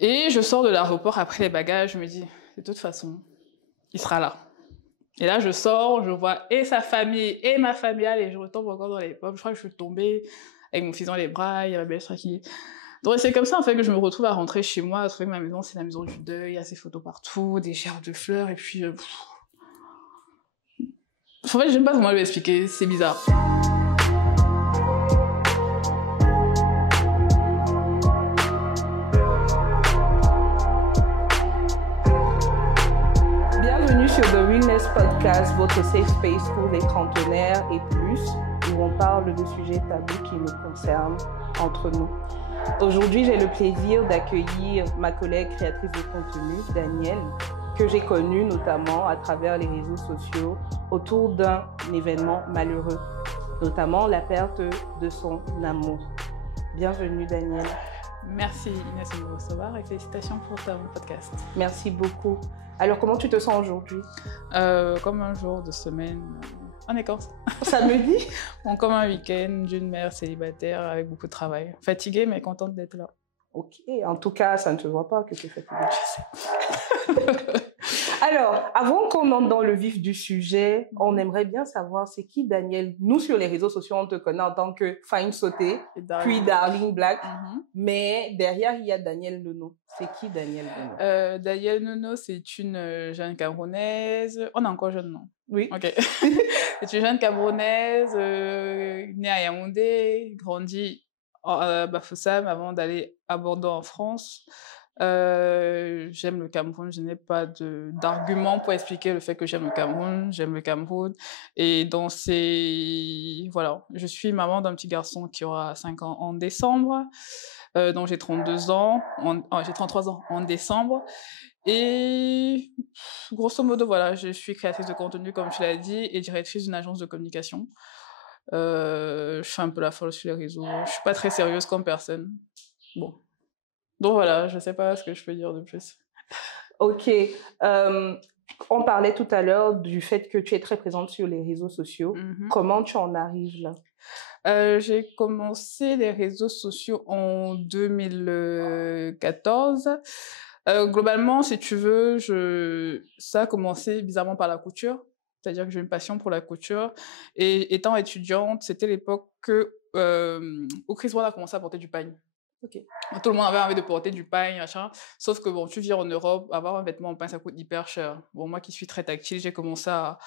Et je sors de l'aéroport après les bagages, je me dis, de toute façon, il sera là. Et là, je sors, je vois et sa famille et ma famille, et je retombe encore dans les pommes. Je crois que je suis tombée avec mon fils dans les bras, il y a ma belle-sœur qui... Donc c'est comme ça en fait que je me retrouve à rentrer chez moi, à trouver que ma maison, c'est la maison du deuil, il y a ses photos partout, des gerbes de fleurs, et puis... En fait, je sais pas comment lui expliquer, c'est bizarre. Bienvenue sur The Realness Podcast, votre safe space pour les trentenaires et plus, où on parle de sujets tabous qui nous concernent entre nous. Aujourd'hui, j'ai le plaisir d'accueillir ma collègue créatrice de contenu, Danielle, que j'ai connue notamment à travers les réseaux sociaux autour d'un événement malheureux, notamment la perte de son amour. Bienvenue, Danielle. Merci Inès de me recevoir et félicitations pour ton podcast. Merci beaucoup. Alors, comment tu te sens aujourd'hui? Comme un jour de semaine en Écosse. Samedi? Bon, comme un week-end d'une mère célibataire avec beaucoup de travail. Fatiguée, mais contente d'être là. Ok, en tout cas, ça ne se voit pas que tu es fatiguée. Alors, avant qu'on entre dans le vif du sujet, on aimerait bien savoir c'est qui Danielle. Nous, sur les réseaux sociaux, on te connaît en tant que Fine Sauté, puis Darling Black, mais derrière, il y a Danielle Nono. C'est qui Danielle Nono? Danielle Nono, c'est une jeune Camerounaise. On est encore jeune, non? Oui. Ok. C'est une jeune Camerounaise née à Yaoundé, grandie à Bafoussam avant d'aller à Bordeaux en France. J'aime le Cameroun, je n'ai pas d'argument pour expliquer le fait que j'aime le Cameroun. Et donc voilà, je suis maman d'un petit garçon qui aura 5 ans en décembre, donc j'ai 32 ans, j'ai 33 ans en décembre. Et grosso modo, voilà, je suis créatrice de contenu, comme tu l'as dit, et directrice d'une agence de communication. Je fais un peu la folle sur les réseaux, je suis pas très sérieuse comme personne. Bon. Donc voilà, je sais pas ce que je peux dire de plus. Ok. On parlait tout à l'heure du fait que tu es très présente sur les réseaux sociaux. Comment tu en arrives là? J'ai commencé les réseaux sociaux en 2014. Globalement, si tu veux, ça a commencé bizarrement par la couture. C'est-à-dire que j'ai une passion pour la couture. Et étant étudiante, c'était l'époque où Chris Brown a commencé à porter du pagne. Okay. Tout le monde avait envie de porter du pagne, machin. Sauf que bon, tu vis en Europe, avoir un vêtement en pagne, ça coûte hyper cher. Bon, moi qui suis très tactile, j'ai commencé à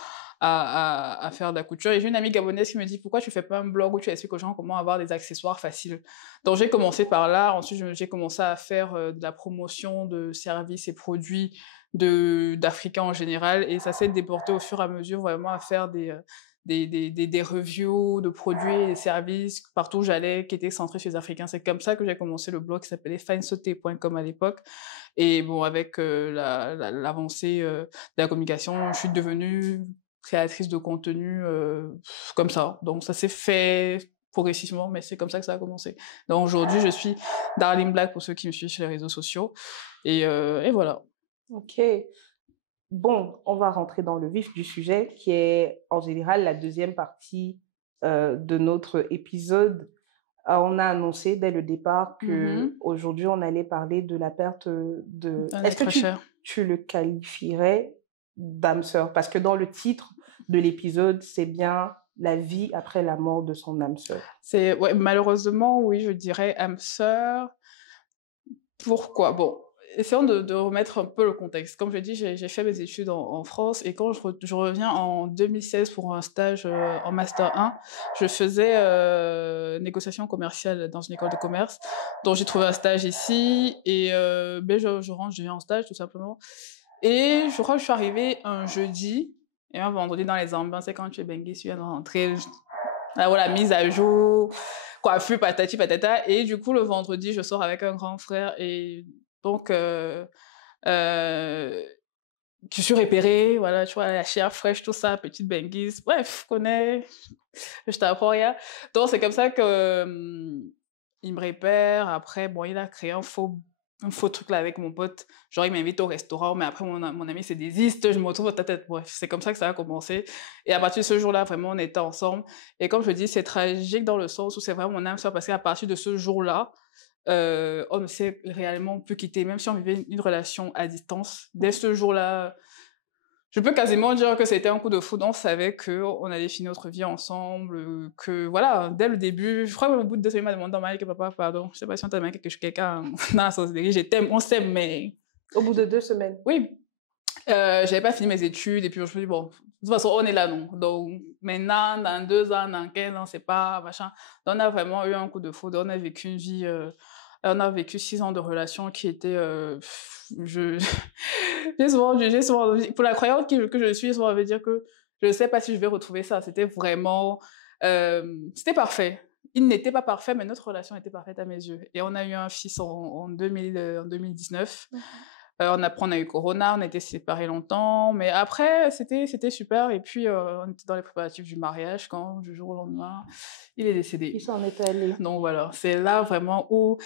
faire de la couture. Et j'ai une amie gabonaise qui me dit, pourquoi tu fais pas un blog où tu expliques aux gens comment avoir des accessoires faciles? Donc j'ai commencé par là. Ensuite, j'ai commencé à faire de la promotion de services et produits d'Africains en général. Et ça s'est déporté au fur et à mesure vraiment à faire des reviews de produits et des services partout où j'allais qui étaient centrés chez les Africains. C'est comme ça que j'ai commencé le blog qui s'appelait finesauté.com à l'époque. Et bon, avec l'avancée de la communication, je suis devenue créatrice de contenu comme ça. Donc ça s'est fait progressivement, mais c'est comme ça que ça a commencé. Donc aujourd'hui, je suis Darling Black pour ceux qui me suivent sur les réseaux sociaux. Et voilà. Ok. Bon, on va rentrer dans le vif du sujet, qui est en général la deuxième partie de notre épisode. On a annoncé dès le départ qu'aujourd'hui, on allait parler de la perte de... Est-ce que tu le qualifierais d'âme sœur? Parce que dans le titre de l'épisode, c'est bien la vie après la mort de son âme sœur. Ouais, malheureusement, oui, je dirais âme sœur. Pourquoi? Bon, essayons de remettre un peu le contexte. Comme je dis, j'ai fait mes études en France et quand je reviens en 2016 pour un stage en Master 1, je faisais négociation commerciale dans une école de commerce. Donc j'ai trouvé un stage ici et je viens en stage tout simplement. Et je crois que je suis arrivée un jeudi et un vendredi dans les ambiances, c'est quand tu es bengué, tu viens de rentrer. Voilà, mise à jour, coiffure, patati patata. Et du coup, le vendredi, je sors avec un grand frère et donc, je suis repérée, voilà, tu vois, la chair fraîche, tout ça, petite benguise. Bref, connais, je t'apprends rien. Donc, c'est comme ça que il me repère. Après, bon, il a créé un faux truc là avec mon pote. Genre, il m'invite au restaurant, mais après, mon ami se désiste, je me retrouve à ta tête. Bref, c'est comme ça que ça a commencé. Et à partir de ce jour-là, vraiment, on était ensemble. Et comme je dis, c'est tragique dans le sens où c'est vraiment mon âme sœur, parce qu'à partir de ce jour-là, on ne s'est réellement plus quitté, même si on vivait une relation à distance. Dès ce jour-là, je peux quasiment dire que c'était un coup de foudre. On savait qu'on allait finir notre vie ensemble, que voilà, dès le début, je crois qu'au bout de 2 semaines, il m'a demandé, Mike, papa, pardon, je sais pas si on t'a demandé quelqu'un dans la sorcellerie, on s'aime, mais... Au bout de 2 semaines? Oui. J'avais pas fini mes études, et puis je me suis dit, bon, de toute façon, on est là, non. Donc, maintenant, dans 2 ans, dans 15 ans, c'est pas machin. Donc, on a vraiment eu un coup de foudre. On a vécu une vie... on a vécu 6 ans de relation qui étaient... j'ai souvent, pour la croyante que je suis, souvent, on veut dire que je ne sais pas si je vais retrouver ça. C'était vraiment... c'était parfait. Il n'était pas parfait, mais notre relation était parfaite à mes yeux. Et on a eu un fils en 2019. On a eu Corona, on a été séparés longtemps, mais après, c'était super. Et puis, on était dans les préparatifs du mariage quand, du jour au lendemain, il est décédé. Il s'en est allé. Donc voilà, c'est là vraiment où,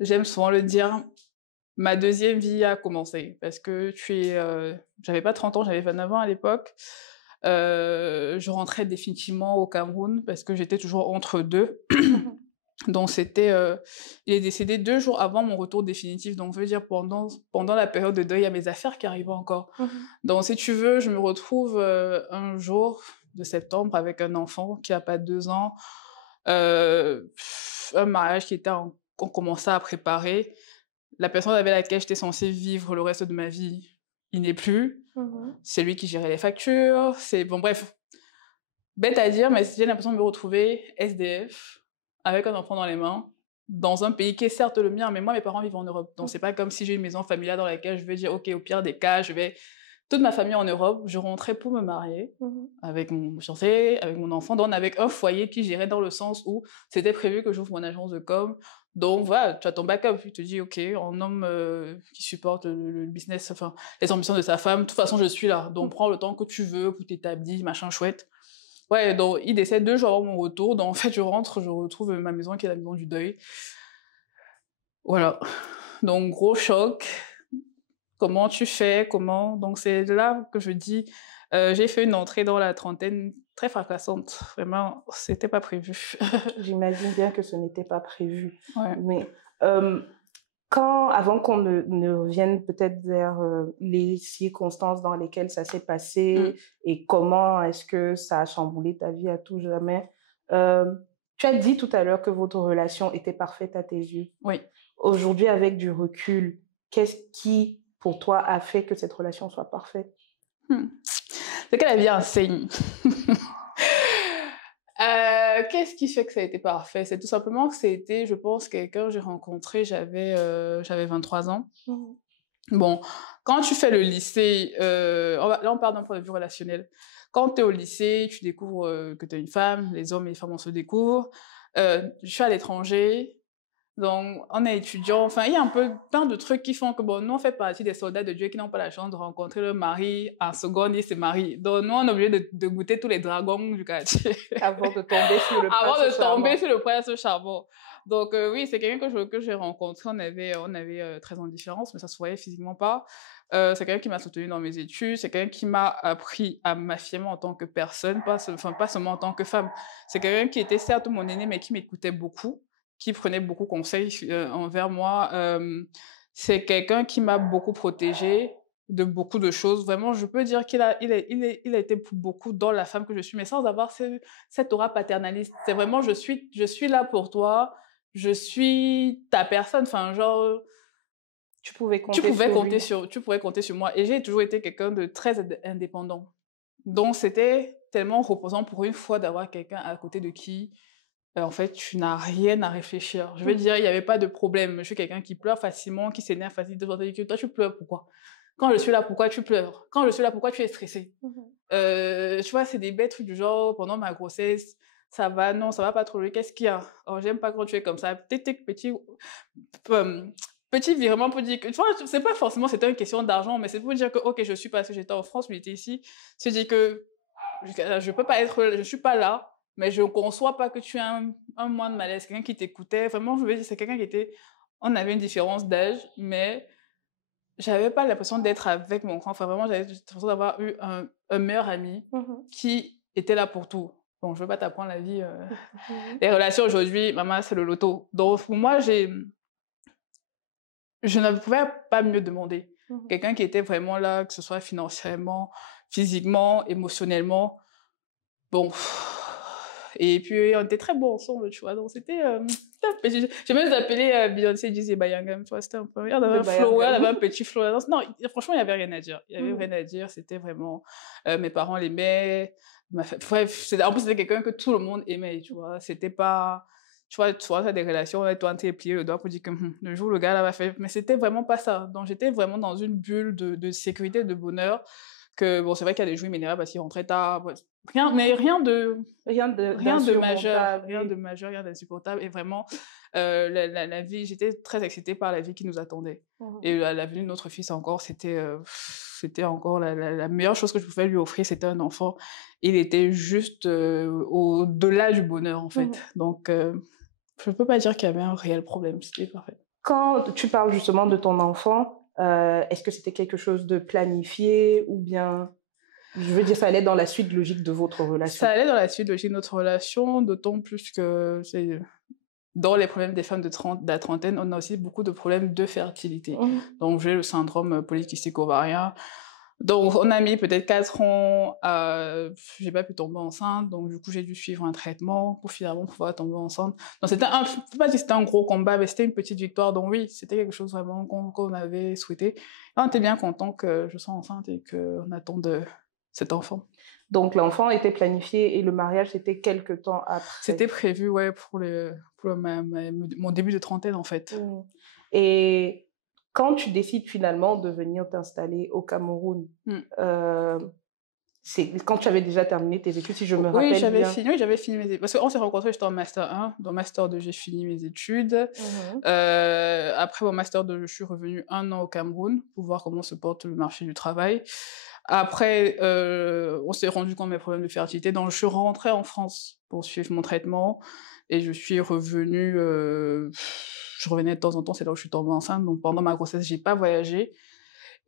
j'aime souvent le dire, ma deuxième vie a commencé. Parce que j'avais pas 30 ans, j'avais 29 ans à l'époque. Je rentrais définitivement au Cameroun parce que j'étais toujours entre deux. Donc il est décédé 2 jours avant mon retour définitif. Donc, je veux dire, pendant la période de deuil, il y a mes affaires qui arrivaient encore. Donc, si tu veux, je me retrouve un jour de septembre avec un enfant qui n'a pas 2 ans, un mariage qu'on commençait à préparer. La personne avec laquelle j'étais censée vivre le reste de ma vie, il n'est plus. C'est lui qui gérait les factures. Bon, bref, bête à dire, mais j'ai l'impression de me retrouver SDF, avec un enfant dans les mains, dans un pays qui est certes le mien, mais moi, mes parents vivent en Europe. Donc, c'est pas comme si j'ai une maison familiale dans laquelle je vais dire, OK, au pire des cas, toute ma famille en Europe, je rentrais pour me marier avec mon fiancé, avec mon enfant, donc avec un foyer qui gérait dans le sens où c'était prévu que j'ouvre mon agence de com. Donc, voilà, tu as ton backup. Tu te dis, OK, un homme qui supporte le business, enfin, les ambitions de sa femme, de toute façon, je suis là. Donc, prends le temps que tu veux pour t'établir, machin chouette. Ouais, donc il décède 2 jours avant mon retour. Donc en fait, je rentre, je retrouve ma maison qui est la maison du deuil. Voilà. Donc gros choc. Comment tu fais? Donc c'est là que je dis, j'ai fait une entrée dans la trentaine très fracassante. Vraiment, c'était pas prévu. J'imagine bien que ce n'était pas prévu. Ouais. Mais avant qu'on ne revienne peut-être vers les circonstances dans lesquelles ça s'est passé et comment est-ce que ça a chamboulé ta vie à tout jamais, tu as dit tout à l'heure que votre relation était parfaite à tes yeux. Oui. Aujourd'hui, avec du recul, qu'est-ce qui, pour toi, a fait que cette relation soit parfaite? C'est qu'elle a bien enseigné. Qu'est-ce qui fait que ça a été parfait? C'est tout simplement que c'était, je pense, quelqu'un que j'ai rencontré, j'avais 23 ans. Bon, quand tu fais le lycée, là on parle d'un point de vue relationnel. Quand tu es au lycée, tu découvres que tu es une femme, les hommes et les femmes on se découvre. Je suis à l'étranger, donc on est étudiant, enfin il y a un peu plein de trucs qui font que bon, nous on fait partie des soldats de Dieu qui n'ont pas la chance de rencontrer leur mari en seconde, ils se marient. Donc nous on est obligé de goûter tous les dragons du quartier. Avant de tomber sur le prince charmant. Donc oui, c'est quelqu'un que j'ai rencontré, on avait 13 ans de différence, mais ça se voyait physiquement pas. C'est quelqu'un qui m'a soutenue dans mes études, c'est quelqu'un qui m'a appris à m'affirmer en tant que personne, pas seulement en tant que femme. C'est quelqu'un qui était certes mon aîné, mais qui m'écoutait beaucoup, qui prenait beaucoup conseil envers moi. C'est quelqu'un qui m'a beaucoup protégée de beaucoup de choses. Vraiment, je peux dire qu'il a été pour beaucoup dans la femme que je suis, mais sans avoir cette aura paternaliste. C'est vraiment, je suis là pour toi, je suis ta personne. Enfin, genre, tu pouvais compter sur moi. Et j'ai toujours été quelqu'un de très indépendant. Donc, c'était tellement reposant pour une fois d'avoir quelqu'un à côté de qui en fait, tu n'as rien à réfléchir. Je veux dire, il n'y avait pas de problème. Je suis quelqu'un qui pleure facilement, qui s'énerve facilement. Toi, tu pleures pourquoi? Quand je suis là, pourquoi tu pleures? Quand je suis là, pourquoi tu es stressée? Tu vois, c'est des bêtes trucs du genre, pendant ma grossesse, ça va, non, ça va pas trop. Qu'est-ce qu'il y a? Oh, j'aime pas quand tu es comme ça. Petit virement pour dire que, tu vois, c'est pas forcément, c'était une question d'argent, mais c'est pour dire que, ok, je suis pas, parce que j'étais en France, mais j'étais ici, se dire que je peux pas être, je suis pas là. Mais je ne conçois pas que tu aies un mois de malaise, quelqu'un qui t'écoutait. Vraiment, je veux dire, c'est quelqu'un qui était... On avait une différence d'âge, mais je n'avais pas l'impression d'être avec mon grand frère. Vraiment, j'avais l'impression d'avoir eu un meilleur ami qui était là pour tout. Bon, je ne veux pas t'apprendre la vie. Les relations aujourd'hui, maman, c'est le loto. Donc, pour moi, je ne pouvais pas mieux demander. Quelqu'un qui était vraiment là, que ce soit financièrement, physiquement, émotionnellement. Bon. Et puis, on était très bons ensemble, tu vois. Donc, c'était... j'ai même appelé Beyoncé Dizzy Bayangam, tu vois. C'était un peu... Il y avait un flow, il y avait un petit flow. Non, franchement, il n'y avait rien à dire. Il n'y avait rien à dire. C'était vraiment... mes parents l'aimaient. Bref, en plus, c'était quelqu'un que tout le monde aimait, tu vois. C'était pas... Tu vois, tu as des relations, et toi, tu es plié le doigt pour dire que le jour, le gars, là, va faire... Mais c'était vraiment pas ça. Donc, j'étais vraiment dans une bulle de sécurité, de bonheur. Que, bon, c'est vrai qu'il y a des jours, il m'énervait parce qu'il rentrait tard. Mais rien de majeur, rien d'insupportable. Et vraiment, la vie, j'étais très excitée par la vie qui nous attendait. Et la venue de notre fils encore, c'était encore la meilleure chose que je pouvais lui offrir, c'était un enfant. Il était juste au-delà du bonheur, en fait. Donc, je ne peux pas dire qu'il y avait un réel problème, c'était parfait. Quand tu parles justement de ton enfant, est-ce que c'était quelque chose de planifié ou bien, je veux dire, ça allait dans la suite logique de votre relation? Ça allait dans la suite logique de notre relation, d'autant plus que dans les problèmes des femmes de la trentaine, on a aussi beaucoup de problèmes de fertilité. Donc, j'ai le syndrome polycystique ovarien. Donc, on a mis peut-être 4 ans j'ai pas pu tomber enceinte. Donc, du coup, j'ai dû suivre un traitement pour finalement pouvoir tomber enceinte. Donc, je peux pas dire que c'était un gros combat, mais c'était une petite victoire. Donc, oui, c'était quelque chose vraiment qu'on avait souhaité. Et on était bien content que je sois enceinte et qu'on attende cet enfant. Donc, l'enfant était planifié et le mariage, c'était quelques temps après? C'était prévu, ouais, pour mon début de trentaine, en fait. Et quand tu décides finalement de venir t'installer au Cameroun, c'est quand tu avais déjà terminé tes études, si je me rappelle bien? Oui, j'avais fini mes études. Parce qu'on s'est rencontrés, j'étais en Master 1. Dans Master 2, j'ai fini mes études. Après mon Master 2, je suis revenue 1 an au Cameroun pour voir comment se porte le marché du travail. Après, on s'est rendu compte de mes problèmes de fertilité, donc je suis rentrée en France pour suivre mon traitement et je suis revenue, je revenais de temps en temps, c'est là où je suis tombée enceinte, donc pendant ma grossesse, j'ai pas voyagé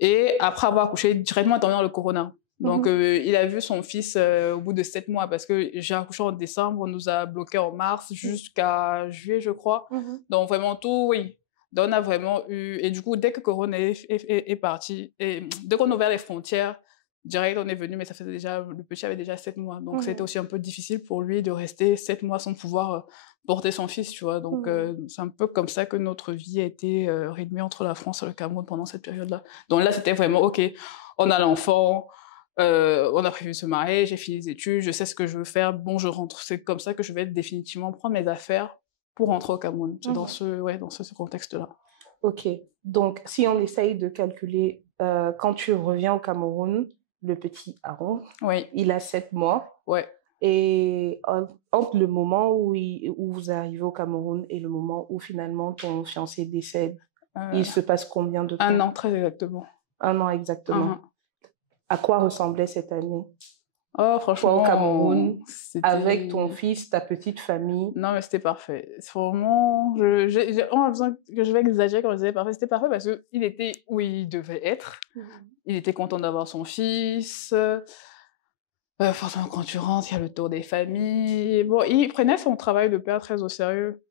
et après avoir accouché, directement est tombé dans le corona. Donc, il a vu son fils au bout de 7 mois parce que j'ai accouché en décembre, on nous a bloqués en mars jusqu'à juillet, je crois. Donc, vraiment tout, oui. Donc, on a vraiment eu... Et du coup, dès que Corona est parti, et dès qu'on a ouvert les frontières, direct, on est venu, mais ça faisait déjà... Le petit avait déjà 7 mois. Donc, c'était aussi un peu difficile pour lui de rester 7 mois sans pouvoir porter son fils, tu vois. Donc, c'est un peu comme ça que notre vie a été rythmée entre la France et le Cameroun pendant cette période-là. Donc là, c'était vraiment, OK, on a l'enfant... on a prévu de se marier, j'ai fini les études, je sais ce que je veux faire, bon, je rentre. C'est comme ça que je vais définitivement prendre mes affaires pour rentrer au Cameroun. C'est dans ce contexte-là. Ok. Donc, si on essaye de calculer, quand tu reviens au Cameroun, le petit Aaron, il a 7 mois. Ouais. Et entre le moment où vous arrivez au Cameroun et le moment où finalement ton fiancé décède, il se passe combien de temps? 1 an, très exactement. 1 an exactement. À quoi ressemblait cette année? Oh, franchement, toi, au Cameroun, avec ton fils, ta petite famille? Non, mais c'était parfait. Vraiment, on a besoin que je vais exagérer quand je disais parfait. C'était parfait parce qu'il était où il devait être. Il était content d'avoir son fils. Forcément, quand tu rentres, il y a le tour des familles. Bon, il prenait son travail de père très au sérieux.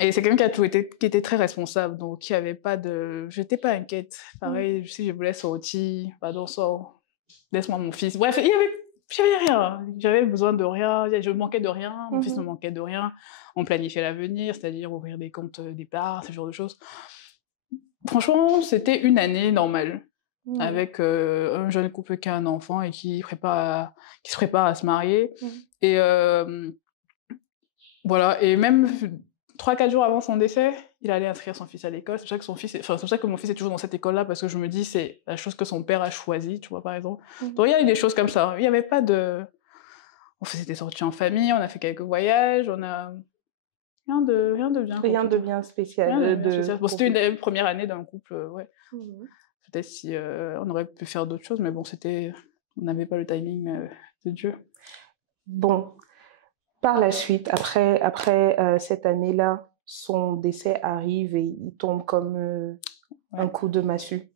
Et c'est quelqu'un qui était très responsable, donc il y avait pas de... J'étais pas inquiète. Pareil, si je voulais sortir, pardon, sors, laisse-moi mon fils. Bref, j'avais rien. J'avais besoin de rien, je manquais de rien, mon fils ne manquait de rien. On planifiait l'avenir, c'est-à-dire ouvrir des comptes départ, ce genre de choses. Franchement, c'était une année normale, avec un jeune couple qui a un enfant et qui se prépare à se marier. Et voilà, et même 3-4 jours avant son décès, il allait inscrire son fils à l'école. C'est pour ça que mon fils est toujours dans cette école-là, parce que je me dis, c'est la chose que son père a choisie, tu vois, par exemple. Donc, il y a eu des choses comme ça. Il n'y avait pas de... On faisait des sorties en famille, on a fait quelques voyages, on a... Rien de bien. Rien de bien spécial. Bon, c'était une première année d'un couple, ouais. Peut-être si on aurait pu faire d'autres choses, mais bon, on n'avait pas le timing de Dieu. Bon. Par la suite, après cette année-là, son décès arrive et il tombe comme un coup de massue.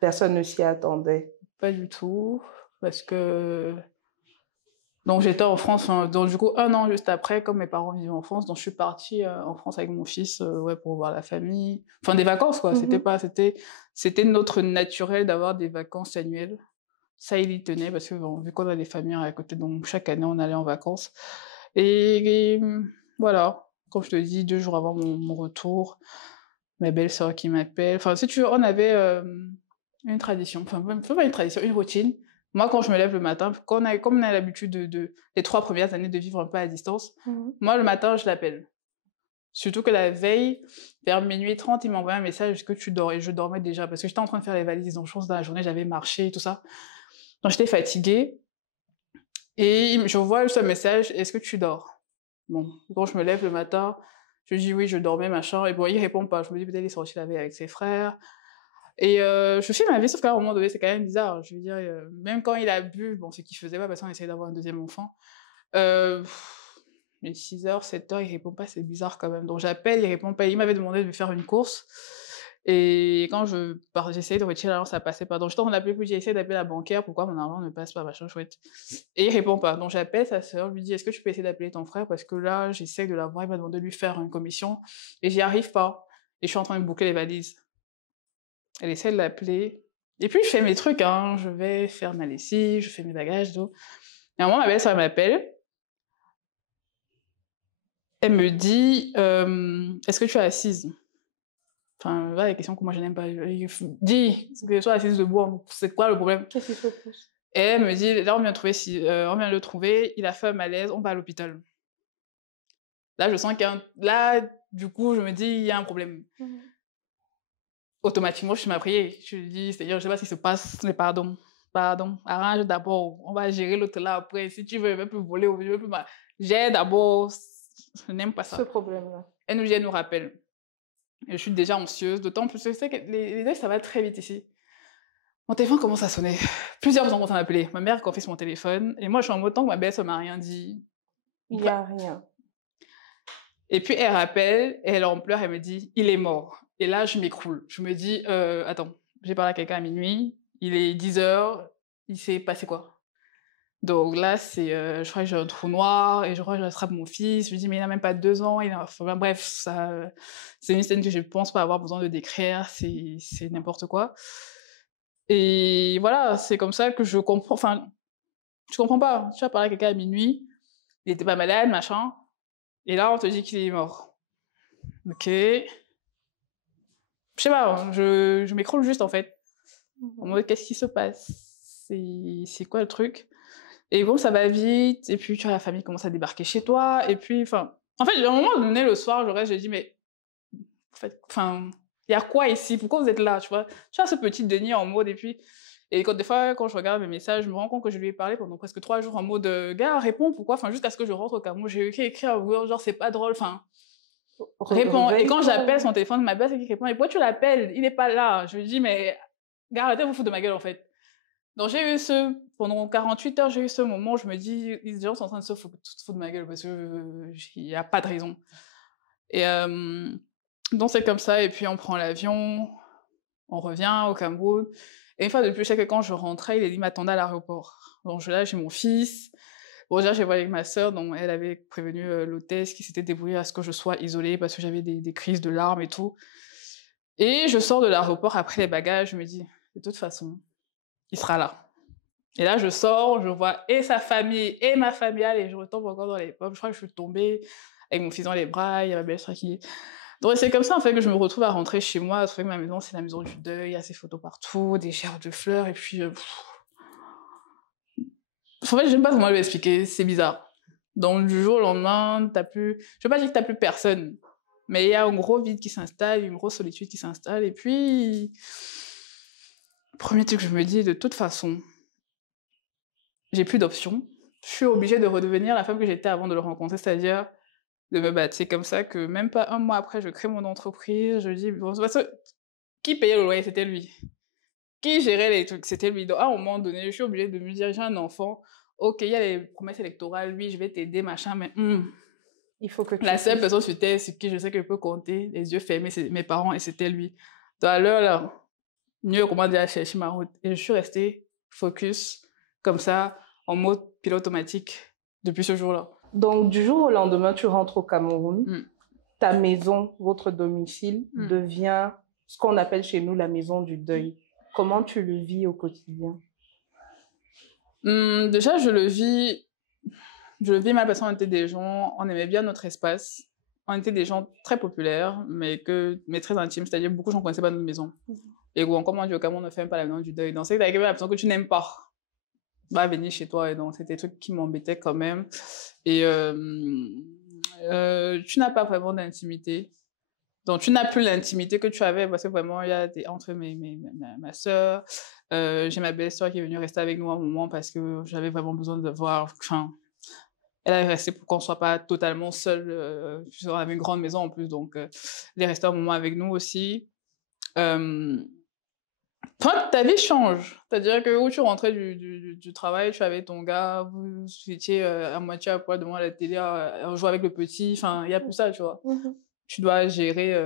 Personne ne s'y attendait. Pas du tout, parce que Donc, j'étais en France, donc du coup, 1 an juste après, comme mes parents vivaient en France, donc je suis partie en France avec mon fils, ouais, pour voir la famille. Enfin, des vacances, quoi. Mhm. C'était notre naturel d'avoir des vacances annuelles. Ça, il y tenait parce que, bon, vu qu'on a des familles à côté, donc chaque année, on allait en vacances. Voilà, comme je te dis, 2 jours avant mon retour, ma belle-sœur qui m'appelle. Enfin, si tu veux, on avait une tradition, enfin, même pas une tradition, une routine. Moi, quand je me lève le matin, comme on a l'habitude les 3 premières années de vivre un peu à distance, Mhm. moi, le matin, je l'appelle. Surtout que la veille, vers 00h30, il m'envoie un message: «Est-ce que tu dors?» Et je dormais déjà parce que j'étais en train de faire les valises. Donc, je pense dans la journée, j'avais marché et tout ça. Donc, j'étais fatiguée et je vois juste un message: «Est-ce que tu dors?» Bon, quand je me lève le matin, je lui dis: «Oui, je dormais, machin», et bon, il répond pas. Je me dis: «Peut-être il est sorti la veille avec ses frères», et je fais ma vie, sauf qu'à un moment donné, c'est quand même bizarre. Je veux dire, même quand il a bu, bon, c'est qu'il faisait pas parce qu'on essayait d'avoir un deuxième enfant, heu, mais 6h, 7h, il répond pas, c'est bizarre quand même. Donc j'appelle, il répond pas. Il m'avait demandé de lui faire une course et quand j'essayais de retirer l'argent, ça passait pas. Donc j'étais en train d'appeler, puis j'ai essayé d'appeler la bancaire: «Pourquoi mon argent ne passe pas?» machin chouette, et il répond pas. Donc j'appelle sa sœur, je lui dis: «Est-ce que tu peux essayer d'appeler ton frère? Parce que là, j'essaie de l'avoir, il m'a demandé de lui faire une commission et j'y arrive pas et je suis en train de boucler les valises». Elle essaie de l'appeler et puis je fais mes trucs, hein, je vais faire ma lessive, je fais mes bagages, tout, et à un moment, ma belle-sœur m'appelle, elle me dit: «Est-ce que tu es assise?» Enfin, voilà les questions que moi je n'aime pas. «Dis, que tu sois assise debout, c'est quoi le problème?» Qu'est-ce qu'il se passe? Et elle me dit: «Là, on vient de le trouver, il a fait un malaise, on va à l'hôpital». Là, je sens là, du coup, je me dis: «Il y a un problème». Mhm. Automatiquement, je suis ma prière. Je lui dis: «Seigneur, je sais pas ce qui se passe, mais pardon, pardon, arrange d'abord, on va gérer l'autre là après. Si tu veux, je veux plus voler, je veux plus gère d'abord, je n'aime pas Ce ça». problème-là. Elle nous rappelle et je suis déjà anxieuse, d'autant plus que je sais que les deuils, ça va très vite ici. Mon téléphone commence à sonner. Plusieurs gens commencent à m'appeler. Ma mère confie sur mon téléphone et moi, je suis en mode tant que ma belle-sœur m'a rien dit. Il y a rien. Et puis elle rappelle et elle en pleure, elle me dit: «Il est mort». Et là, je m'écroule. Je me dis: attends, j'ai parlé à quelqu'un à minuit, il est 10h, il s'est passé quoi?» Donc là, je crois que j'ai un trou noir et je crois que j'attrape mon fils. Je lui dis: «Mais il a même pas 2 ans, enfin bref, ça, c'est une scène que je pense pas avoir besoin de décrire, c'est n'importe quoi». Et voilà, c'est comme ça que je comprends, enfin, je comprends pas. Tu as parlé à quelqu'un à minuit, il était pas malade, machin, et là, on te dit qu'il est mort. OK. Je sais pas, je m'écroule juste, en fait. En Mhm. mode: «Qu'est-ce qui se passe? C'est quoi le truc?» Et bon, ça va vite et puis tu vois, la famille commence à débarquer chez toi et puis enfin, en fait, à un moment donné, le soir, je reste, je dis: «Mais en fait, enfin, il y a quoi ici? Pourquoi vous êtes là?» Tu vois? Tu vois, ce petit déni en mode, et quand des fois, quand je regarde mes messages, je me rends compte que je lui ai parlé pendant presque 3 jours en mode: «Gars, réponds, pourquoi?» Enfin, jusqu'à ce que je rentre au Cameroun, j'ai écrit à Word, genre: «C'est pas drôle, enfin, réponds». Et quand j'appelle Réveille-toi. son téléphone, ma belle, c'est qui répond: «Mais pourquoi tu l'appelles? Il est pas là». Je lui dis: «Mais gars, arrêtez de vous foutre de ma gueule, en fait». Donc pendant 48 heures, j'ai eu ce moment où je me dis: «Les gens sont en train de se foutre de ma gueule parce que, il y a pas de raison». Et donc c'est comme ça et puis on prend l'avion, on revient au Cameroun et une fois de plus, je sais que quand je rentrais, il m'attendait à l'aéroport. Donc là, j'ai mon fils. Bon, déjà, j'ai voyé avec ma sœur, donc elle avait prévenu, l'hôtesse qui s'était débrouillée à ce que je sois isolée parce que j'avais des crises de larmes et tout, et je sors de l'aéroport après les bagages, je me dis: «De toute façon, il sera là». Et là, je sors, je vois et sa famille et ma famille, et je retombe encore dans les pommes. Je crois que je suis tombée avec mon fils dans les bras, il y a ma belle-sœur qui... Donc c'est comme ça, en fait, que je me retrouve à rentrer chez moi, à trouver que ma maison, c'est la maison du deuil, il y a ses photos partout, des gerbes de fleurs, et puis... en fait, je sais pas comment le expliquer, c'est bizarre. Donc du jour au lendemain, t'as plus... Je veux pas dire que t'as plus personne, mais il y a un gros vide qui s'installe, une grosse solitude qui s'installe, et puis... Premier truc que je me dis, de toute façon, j'ai plus d'options. Je suis obligée de redevenir la femme que j'étais avant de le rencontrer, c'est-à-dire de me battre. C'est comme ça que même pas 1 mois après, je crée mon entreprise, je dis: «Bon, parce que qui payait le loyer? C'était lui. Qui gérait les trucs? C'était lui». Donc à un moment donné, je suis obligée de me dire: «J'ai un enfant, OK, il y a les promesses électorales, oui, je vais t'aider, machin, mais Il faut que tu la seule puisses. personne sur terre sur qui je sais que je peux compter, les yeux fermés, c'est mes parents et c'était lui». Donc à l'heure là, mieux comment dire, chercher ma route. Et je suis restée focus, comme ça, en mode pilote automatique. depuis ce jour-là. Donc, du jour au lendemain, tu rentres au Cameroun. Mm. Ta maison, votre domicile, devient ce qu'on appelle chez nous la maison du deuil. Comment tu le vis au quotidien? Déjà, je le vis mal parce qu'on était des gens, on aimait bien notre espace. On était des gens très populaires, mais très intimes, c'est-à-dire beaucoup de gens ne connaissaient pas notre maison. Et bon, comme on dit au Cameroun, on ne fait même pas la maison du deuil. Donc, c'est que tu as l'impression que tu n'aimes pas va venir chez toi. Et donc, c'était des trucs qui m'embêtaient quand même. Et tu n'as pas vraiment d'intimité. Donc, tu n'as plus l'intimité que tu avais parce que vraiment, il y a entre ma soeur, j'ai ma belle-sœur qui est venue rester avec nous un moment parce que j'avais vraiment besoin de voir. Enfin, elle est restée pour qu'on ne soit pas totalement seul. On avait une grande maison en plus, donc elle est restée un moment avec nous aussi. Enfin, ta vie change. C'est-à-dire que où tu rentrais du travail, tu avais ton gars, vous étiez à moitié à poil devant la télé, à jouer avec le petit. Enfin, il n'y a plus ça, tu vois. Tu dois gérer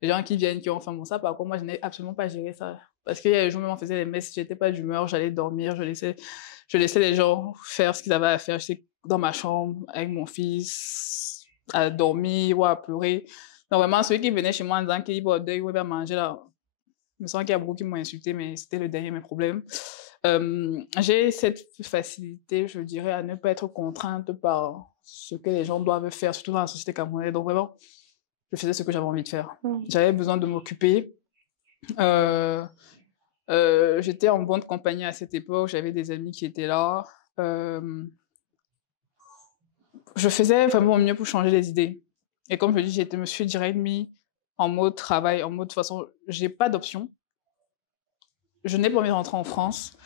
les gens qui viennent, qui ont... Enfin, bon, ça, par contre, moi, je n'ai absolument pas géré ça. Parce qu'il y a des jours, même, on faisait les messes, j'étais pas d'humeur, j'allais dormir, je laissais les gens faire ce qu'ils avaient à faire. J'étais dans ma chambre avec mon fils, à dormir ou à pleurer. Donc, vraiment, celui qui venait chez moi en disant qu'il va au deuil ou il va manger là... Je me sens qu'il y a beaucoup qui m'ont insulté, mais c'était le dernier de mes problèmes. J'ai cette facilité, je dirais, à ne pas être contrainte par ce que les gens doivent faire, surtout dans la société camerounaise. Donc vraiment, je faisais ce que j'avais envie de faire. J'avais besoin de m'occuper. J'étais en bonne compagnie à cette époque, j'avais des amis qui étaient là. Je faisais vraiment mieux pour changer les idées. Et comme je dis, je me suis direct mis en mode travail, en mode de toute façon, j'ai pas d'option. Je n'ai pas envie de rentrer en France.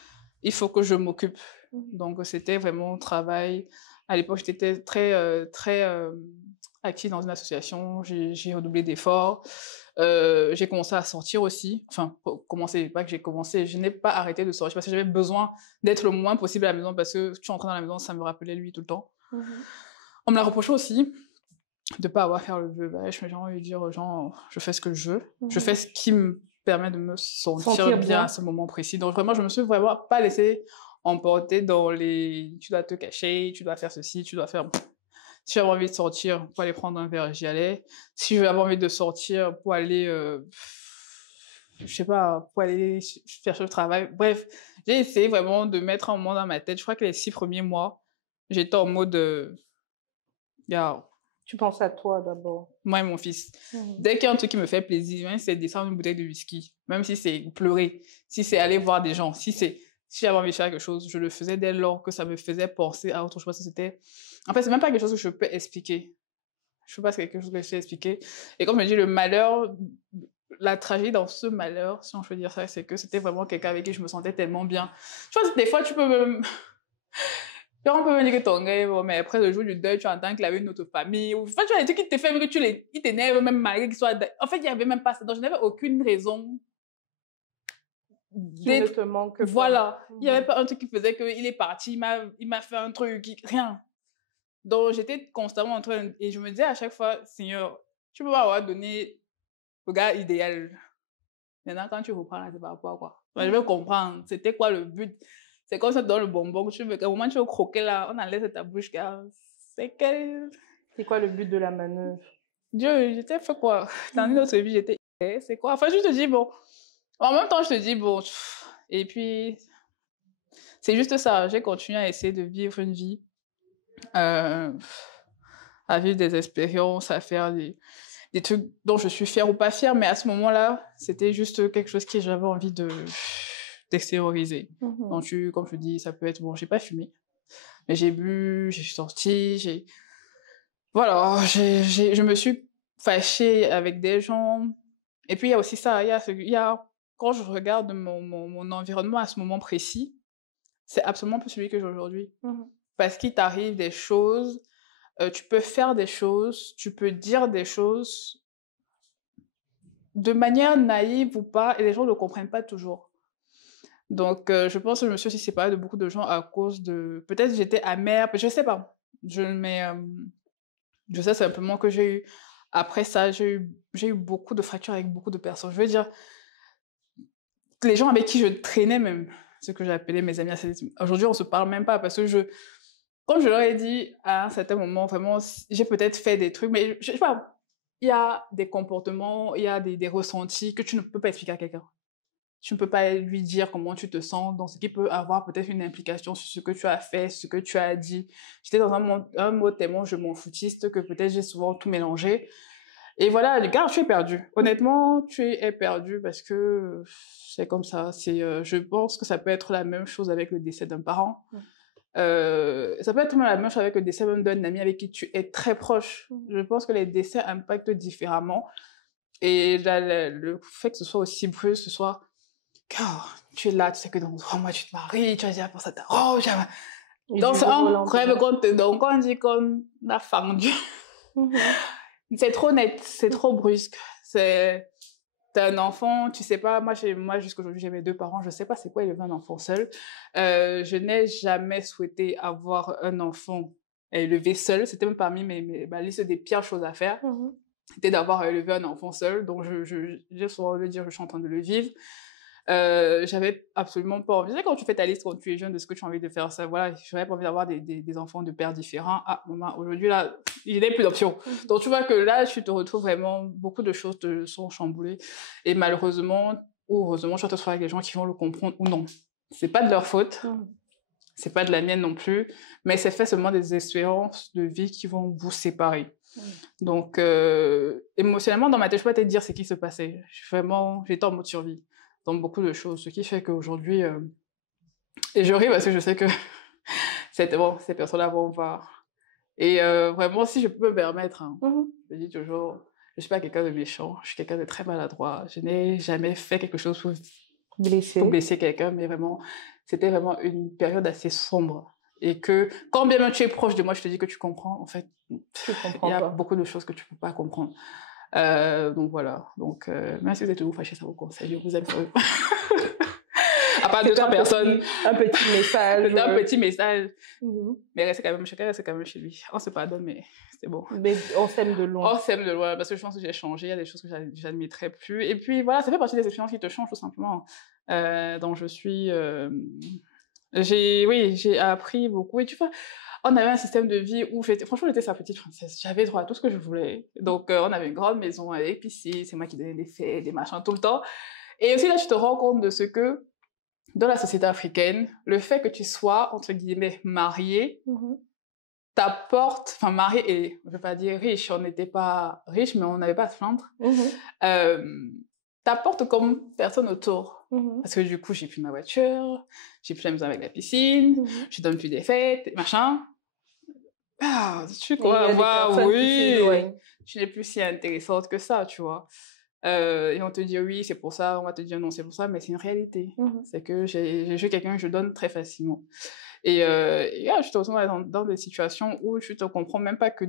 Il faut que je m'occupe. Donc, c'était vraiment travail. À l'époque, j'étais très active dans une association. J'ai redoublé d'efforts. J'ai commencé à sortir aussi. Enfin, pas que j'ai commencé. Je n'ai pas arrêté de sortir parce que j'avais besoin d'être le moins possible à la maison parce que tu rentrais dans la maison, ça me rappelait lui tout le temps. On me l'a reproché aussi de ne pas avoir fait le vieux bâche, mais j'ai envie de dire, genre, je fais ce que je veux, je fais ce qui me permet de me sentir bien à ce moment précis. Donc vraiment, je me suis vraiment pas laissée emporter dans les... Tu dois te cacher, tu dois faire ceci, tu dois faire... Si j'avais envie de sortir pour aller prendre un verre, j'y allais. Si j'avais envie de sortir pour aller... je sais pas, pour aller chercher le travail. Bref, j'ai essayé vraiment de mettre un moment dans ma tête. Je crois que les 6 premiers mois, j'étais en mode... Tu penses à toi d'abord. Moi et mon fils. Dès qu'il y a un truc qui me fait plaisir, même si c'est descendre une bouteille de whisky, même si c'est pleurer, si c'est aller voir des gens, si j'avais envie de faire quelque chose, je le faisais dès lors que ça me faisait penser à autre chose. C'était... En fait, c'est même pas quelque chose que je peux expliquer. Je sais pas si c'est quelque chose que je sais expliquer. Et comme je dis, le malheur, la tragédie dans ce malheur, si on peut dire ça, c'est que c'était vraiment quelqu'un avec qui je me sentais tellement bien. Tu vois, des fois, tu peux me... On peut me dire que ton gars, bon, mais après le jour du deuil, tu entends qu'il avait une autre famille. Enfin, tu vois, les trucs qui te font que il t'énerve, même malgré qu'il soit... En fait, il n'y avait même pas ça. Donc, je n'avais aucune raison qui ne te manque pas. Voilà. Il n'y avait pas un truc qui faisait qu'il est parti, il m'a fait un truc, rien. Donc, j'étais constamment en train... Et je me disais à chaque fois, Seigneur, tu peux pas avoir donné le gars idéal. Maintenant, quand tu reprends là, c'est par rapport à quoi? Enfin, je veux comprendre. C'était quoi le but? C'est comme ça dans le bonbon que tu veux. Au moment où tu veux croquer là, on enlève ta bouche. C'est quoi le but de la manœuvre? Dieu, j'étais fait quoi? Dans une autre vie, j'étais... C'est quoi? Enfin, je te dis, bon... En même temps, je te dis, bon... Et puis... C'est juste ça. J'ai continué à essayer de vivre une vie. À vivre des expériences, à faire des trucs dont je suis fière ou pas fière. Mais à ce moment-là, c'était juste quelque chose que j'avais envie d'extérioriser. Donc, comme je dis, ça peut être... Bon, j'ai pas fumé. Mais j'ai bu, j'ai sorti, voilà, je me suis fâchée avec des gens. Et puis, il y a aussi ça, quand je regarde mon environnement à ce moment précis, c'est absolument plus celui que j'ai aujourd'hui. Parce qu'il t'arrive des choses, tu peux faire des choses, tu peux dire des choses de manière naïve ou pas, et les gens ne le comprennent pas toujours. Donc, je pense que je me suis aussi séparée de beaucoup de gens à cause de... Peut-être j'étais amère, je sais pas. Je sais simplement que j'ai eu... Après ça, j'ai eu beaucoup de fractures avec beaucoup de personnes. Je veux dire, les gens avec qui je traînais même, ce que j'appelais mes amis, aujourd'hui, on se parle même pas parce que Comme je leur ai dit, à un certain moment, vraiment, j'ai peut-être fait des trucs, mais je sais pas, il y a des comportements, il y a des ressentis que tu ne peux pas expliquer à quelqu'un. Tu ne peux pas lui dire comment tu te sens, donc ce qui peut avoir peut-être une implication sur ce que tu as fait, ce que tu as dit. J'étais dans un mode tellement je m'en foutiste que peut-être j'ai souvent tout mélangé. Et voilà, les gars, tu es perdu. Honnêtement, tu es perdu parce que c'est comme ça. Je pense que ça peut être la même chose avec le décès d'un parent. Ça peut être même la même chose avec le décès même d'un ami avec qui tu es très proche. Je pense que les décès impactent différemment. Et là, le fait que ce soit aussi brusque, ce soit car tu es là, tu sais que dans 3 mois tu te maries, tu as déjà pensé à ta robe, donc c'est un rêve donc on dit qu'on a fendu. C'est trop net, c'est trop brusque. T'as un enfant, tu sais pas, moi jusqu'aujourd'hui j'ai mes 2 parents, je sais pas c'est quoi élever un enfant seul. Je n'ai jamais souhaité avoir un enfant élevé seul, c'était même parmi ma liste des pires choses à faire. C'était d'avoir élevé un enfant seul, donc j'ai souvent le dire, je suis en train de le vivre. J'avais absolument pas envie. Tu sais, quand tu fais ta liste quand tu es jeune de ce que tu as envie de faire, ça, voilà, j'avais pas envie d'avoir des enfants de pères différents. Ah, maman, aujourd'hui, là, il n'y a plus d'options. Donc, tu vois que là, tu te retrouves vraiment, beaucoup de choses te sont chamboulées. Et malheureusement, ou heureusement, tu vas te retrouver avec des gens qui vont le comprendre ou non. C'est pas de leur faute. C'est pas de la mienne non plus. Mais c'est fait seulement des expériences de vie qui vont vous séparer. Donc, émotionnellement, dans ma tête, je peux pas te dire ce qui se passait. J'étais en mode survie dans beaucoup de choses, ce qui fait qu'aujourd'hui, et je ris parce que je sais que ces personnes-là vont voir. Et vraiment, si je peux me permettre, hein, je dis toujours, je suis pas quelqu'un de méchant, je suis quelqu'un de très maladroit, je n'ai jamais fait quelque chose pour blesser quelqu'un, mais vraiment, c'était vraiment une période assez sombre. Et que, quand bien même tu es proche de moi, je te dis que tu comprends, en fait, il y a beaucoup de choses que tu peux pas comprendre. Donc voilà. Donc, même si vous êtes toujours fâchés, ça vous conseille, je vous aime. À part 2-3 personnes. Un petit message. Un petit message. Mais chacun reste quand même chez lui. On se pardonne, mais c'est bon. Mais on s'aime de loin. On s'aime de loin, parce que je pense que j'ai changé, il y a des choses que j'admettrais plus. Et puis voilà, ça fait partie des expériences qui te changent, tout simplement. Donc je suis... j'ai appris beaucoup. Et tu vois, on avait un système de vie où franchement, j'étais sa petite princesse. J'avais droit à tout ce que je voulais. Donc, on avait une grande maison avec piscine. C'est moi qui donnais des fêtes, des machins tout le temps. Et aussi, là, tu te rends compte de ce que, dans la société africaine, le fait que tu sois, entre guillemets, mariée, t'apporte, enfin, mariée et, je vais pas dire riche, on n'était pas riche, mais on n'avait pas à se plaindre, t'apporte comme personne autour. Parce que du coup, j'ai plus ma voiture, j'ai plus la maison avec la piscine, je donne plus des fêtes, machin. Ah, tu quoi, oui, tu n'es plus si intéressante que ça, tu vois. Et on te dit oui, c'est pour ça, on va te dire non, c'est pour ça, mais c'est une réalité. C'est que je suis quelqu'un que je donne très facilement. Et je te retrouve dans des situations où tu te comprends même pas que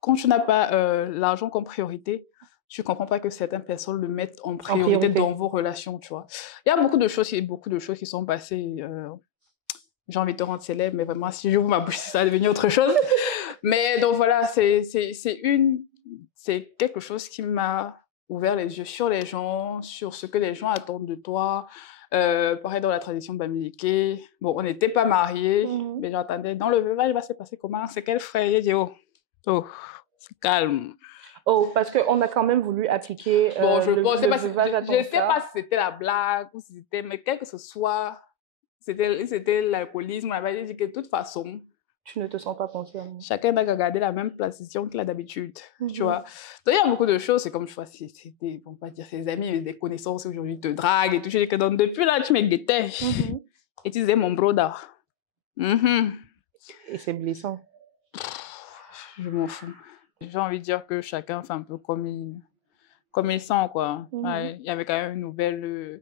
quand tu n'as pas l'argent comme priorité, tu comprends pas que certaines personnes le mettent en priorité dans vos relations, tu vois. Il y a beaucoup de choses qui sont passées. J'ai envie de te rendre célèbre, mais vraiment, si j'ouvre ma bouche, ça va devenir autre chose. Mais donc voilà, c'est quelque chose qui m'a ouvert les yeux sur les gens, sur ce que les gens attendent de toi. Pareil dans la tradition bamileke. Bon, on n'était pas mariés, mais j'entendais, dans le veuvage, va se passer comment? C'est quel frère? J'ai dit, oh, c'est calme. Oh, parce qu'on a quand même voulu appliquer bon, je sais pas si c'était la blague ou si c'était, mais quel que ce soit, c'était l'alcoolisme. On avait dit que de toute façon, tu ne te sens pas concerné. Chacun n'a qu'à garder la même position qu'il a d'habitude, tu vois. Donc, il y a beaucoup de choses, c'est comme, tu vois, c'était, on va pas dire ses amis, mais des connaissances aujourd'hui te draguent et tout. Je dis que donc, depuis là, tu me guettais. Et tu disais, mon broda. Et c'est blessant. Je m'en fous. J'ai envie de dire que chacun fait un peu comme il sent, quoi. Il y avait quand même une nouvelle...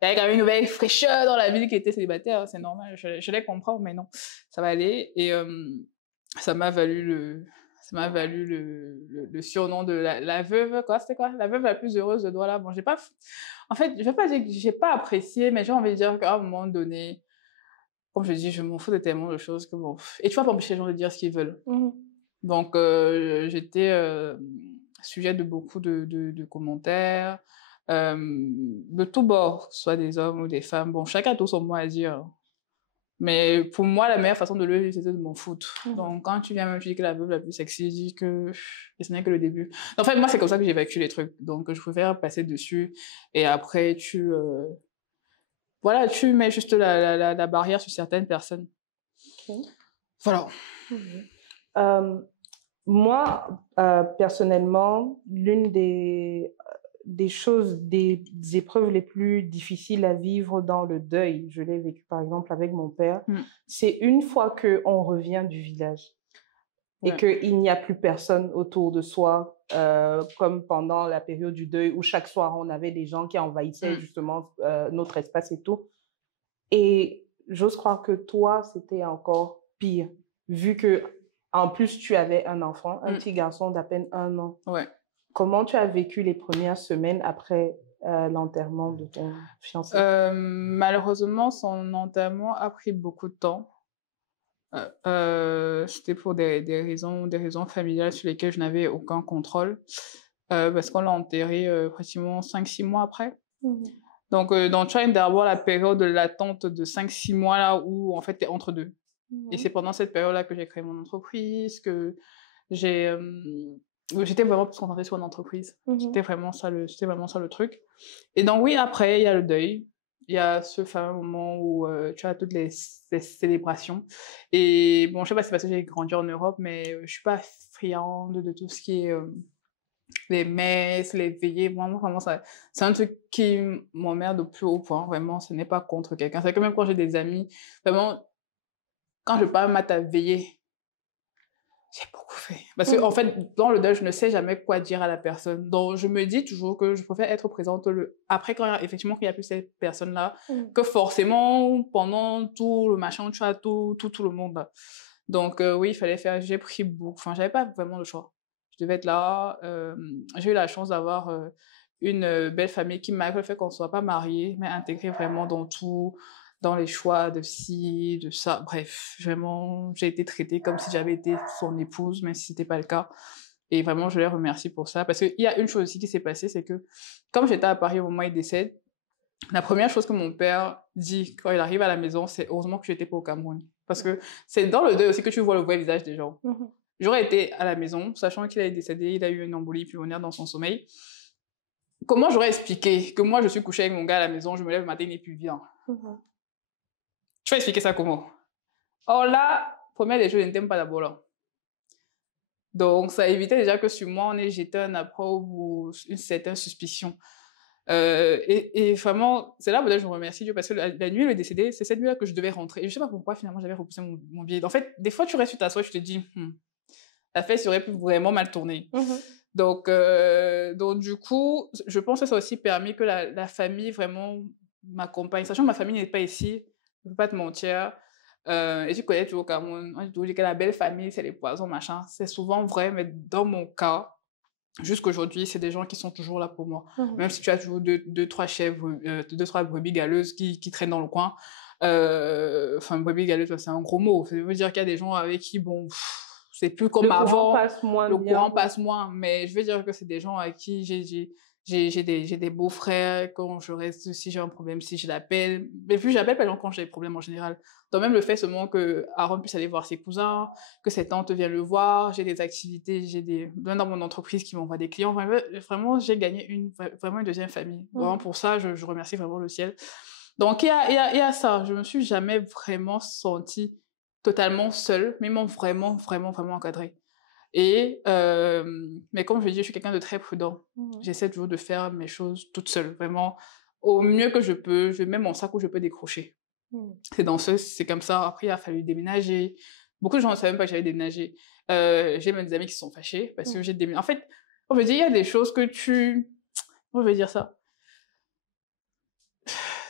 Il y avait quand même une nouvelle fraîcheur dans la ville qui était célibataire, c'est normal, je les comprends, mais non, ça va aller. Et ça m'a valu le surnom de la veuve, quoi, c'était quoi? La veuve la plus heureuse de Douala. Bon, en fait, je vais pas dire que j'ai pas apprécié, mais j'ai envie de dire qu'à un moment donné, comme je dis, je m'en fous de tellement de choses que bon. Et tu vas pas empêcher les gens de dire ce qu'ils veulent. Donc, j'étais sujet de beaucoup de commentaires, de tous bords, soit des hommes ou des femmes. Bon, chacun a tout son mot à dire. Mais pour moi, la meilleure façon de le vivre, c'était de m'en foutre. Donc, quand tu viens même, tu dis que la veuve la plus sexy, je dis que et ce n'est que le début. En fait, moi, c'est comme ça que j'ai vécu les trucs. Donc, je préfère passer dessus. Et après, voilà, tu mets juste la barrière sur certaines personnes. Okay. Voilà. Moi, personnellement, l'une des choses, des épreuves les plus difficiles à vivre dans le deuil, je l'ai vécu par exemple avec mon père, c'est une fois qu'on revient du village et qu'il n'y a plus personne autour de soi, comme pendant la période du deuil où chaque soir on avait des gens qui envahissaient justement notre espace et tout. Et j'ose croire que toi, c'était encore pire, vu que en plus tu avais un enfant, un petit garçon d'à peine 1 an. Ouais. Comment tu as vécu les premières semaines après l'enterrement de ton fiancé? Malheureusement, son enterrement a pris beaucoup de temps. C'était pour des raisons familiales sur lesquelles je n'avais aucun contrôle. Parce qu'on l'a enterré pratiquement 5-6 mois après. Donc, tu as d'abord la période de l'attente de 5-6 mois là où en fait tu es entre deux. Et c'est pendant cette période-là que j'ai créé mon entreprise, que j'étais vraiment plus concentrée sur l'entreprise. C'était vraiment ça le truc. Et donc oui, après, il y a le deuil. Il y a ce fameux moment où tu as toutes les célébrations. Et bon, je sais pas si c'est parce que j'ai grandi en Europe, mais je suis pas friande de tout ce qui est les messes, les veillées. Vraiment, c'est un truc qui m'emmerde au plus haut point. Vraiment, ce n'est pas contre quelqu'un. C'est que même quand j'ai des amis, vraiment, quand je parle à ta veillée, j'ai beaucoup fait. Parce que, en fait, dans le deuil, je ne sais jamais quoi dire à la personne. Donc, je me dis toujours que je préfère être présente après, quand effectivement, il n'y a plus cette personne-là, que forcément, pendant tout le machin, tu as tout le monde. Donc, oui, il fallait faire. J'ai pris beaucoup. Enfin, j'avais pas vraiment le choix. Je devais être là. J'ai eu la chance d'avoir une belle famille qui, malgré le fait qu'on ne soit pas mariés, m'a intégrée vraiment dans tout, dans les choix de ci, de ça. Bref, vraiment, j'ai été traitée comme si j'avais été son épouse, même si ce n'était pas le cas. Et vraiment, je les remercie pour ça. Parce qu'il y a une chose aussi qui s'est passée, c'est que, comme j'étais à Paris au moment où il décède, la première chose que mon père dit quand il arrive à la maison, c'est heureusement que je n'étais pas au Cameroun. Parce que c'est dans le deuil aussi que tu vois le vrai visage des gens. J'aurais été à la maison, sachant qu'il est décédé, il a eu une embolie pulmonaire dans son sommeil. Comment j'aurais expliqué que moi, je suis couchée avec mon gars à la maison, je me lève le matin, il n'est plus vivant. Tu vas expliquer ça comment? Or là, première des choses, je ne t'aime pas d'abord là. Donc, ça évitait déjà que sur moi, on ait jeté un approbe ou une certaine suspicion. Et vraiment, c'est là où je remercie Dieu parce que la nuit, le décédé, c'est cette nuit-là que je devais rentrer. Et je ne sais pas pourquoi finalement j'avais repoussé mon billet. En fait, des fois, tu restes sur ta soie et tu te dis, la fête serait pu vraiment mal tourner. Donc, du coup, je pense que ça a aussi permis que la famille vraiment m'accompagne. Sachant que ma famille n'est pas ici, je ne peux pas te mentir. Et tu connais toujours au Cameroun, on dit que la belle famille, c'est les poisons, machin. C'est souvent vrai, mais dans mon cas, jusqu'aujourd'hui, c'est des gens qui sont toujours là pour moi. Même si tu as toujours deux, trois chèvres, deux, trois brebis galeuses qui traînent dans le coin. Enfin, brebis galeuse, c'est un gros mot. Ça veut dire qu'il y a des gens avec qui, bon, c'est plus comme avant. Le courant passe moins. Mais je veux dire que c'est des gens avec qui j'ai des beaux-frères, quand je reste, si j'ai un problème, si je l'appelle. Mais puis, j'appelle pas les gens quand j'ai des problèmes en général. Donc, même le fait seulement que Aaron puisse aller voir ses cousins, que ses tantes viennent le voir, j'ai des activités, même dans mon entreprise qui m'envoie des clients. Vraiment, j'ai gagné vraiment une deuxième famille. Vraiment, pour ça, je remercie vraiment le ciel. Donc, il y a ça. Je me suis jamais vraiment sentie totalement seule, mais ils m'ont vraiment, vraiment, vraiment encadrée. Et, mais comme je dis, je suis quelqu'un de très prudent. J'essaie toujours de faire mes choses toute seule, vraiment, au mieux que je peux. Je mets mon sac où je peux décrocher. C'est comme ça. Après, il a fallu déménager. Beaucoup de gens ne savaient même pas que j'allais déménager. J'ai même des amis qui se sont fâchés parce que j'ai déménagé. En fait, on veut dire, il y a des choses que on veut dire ça.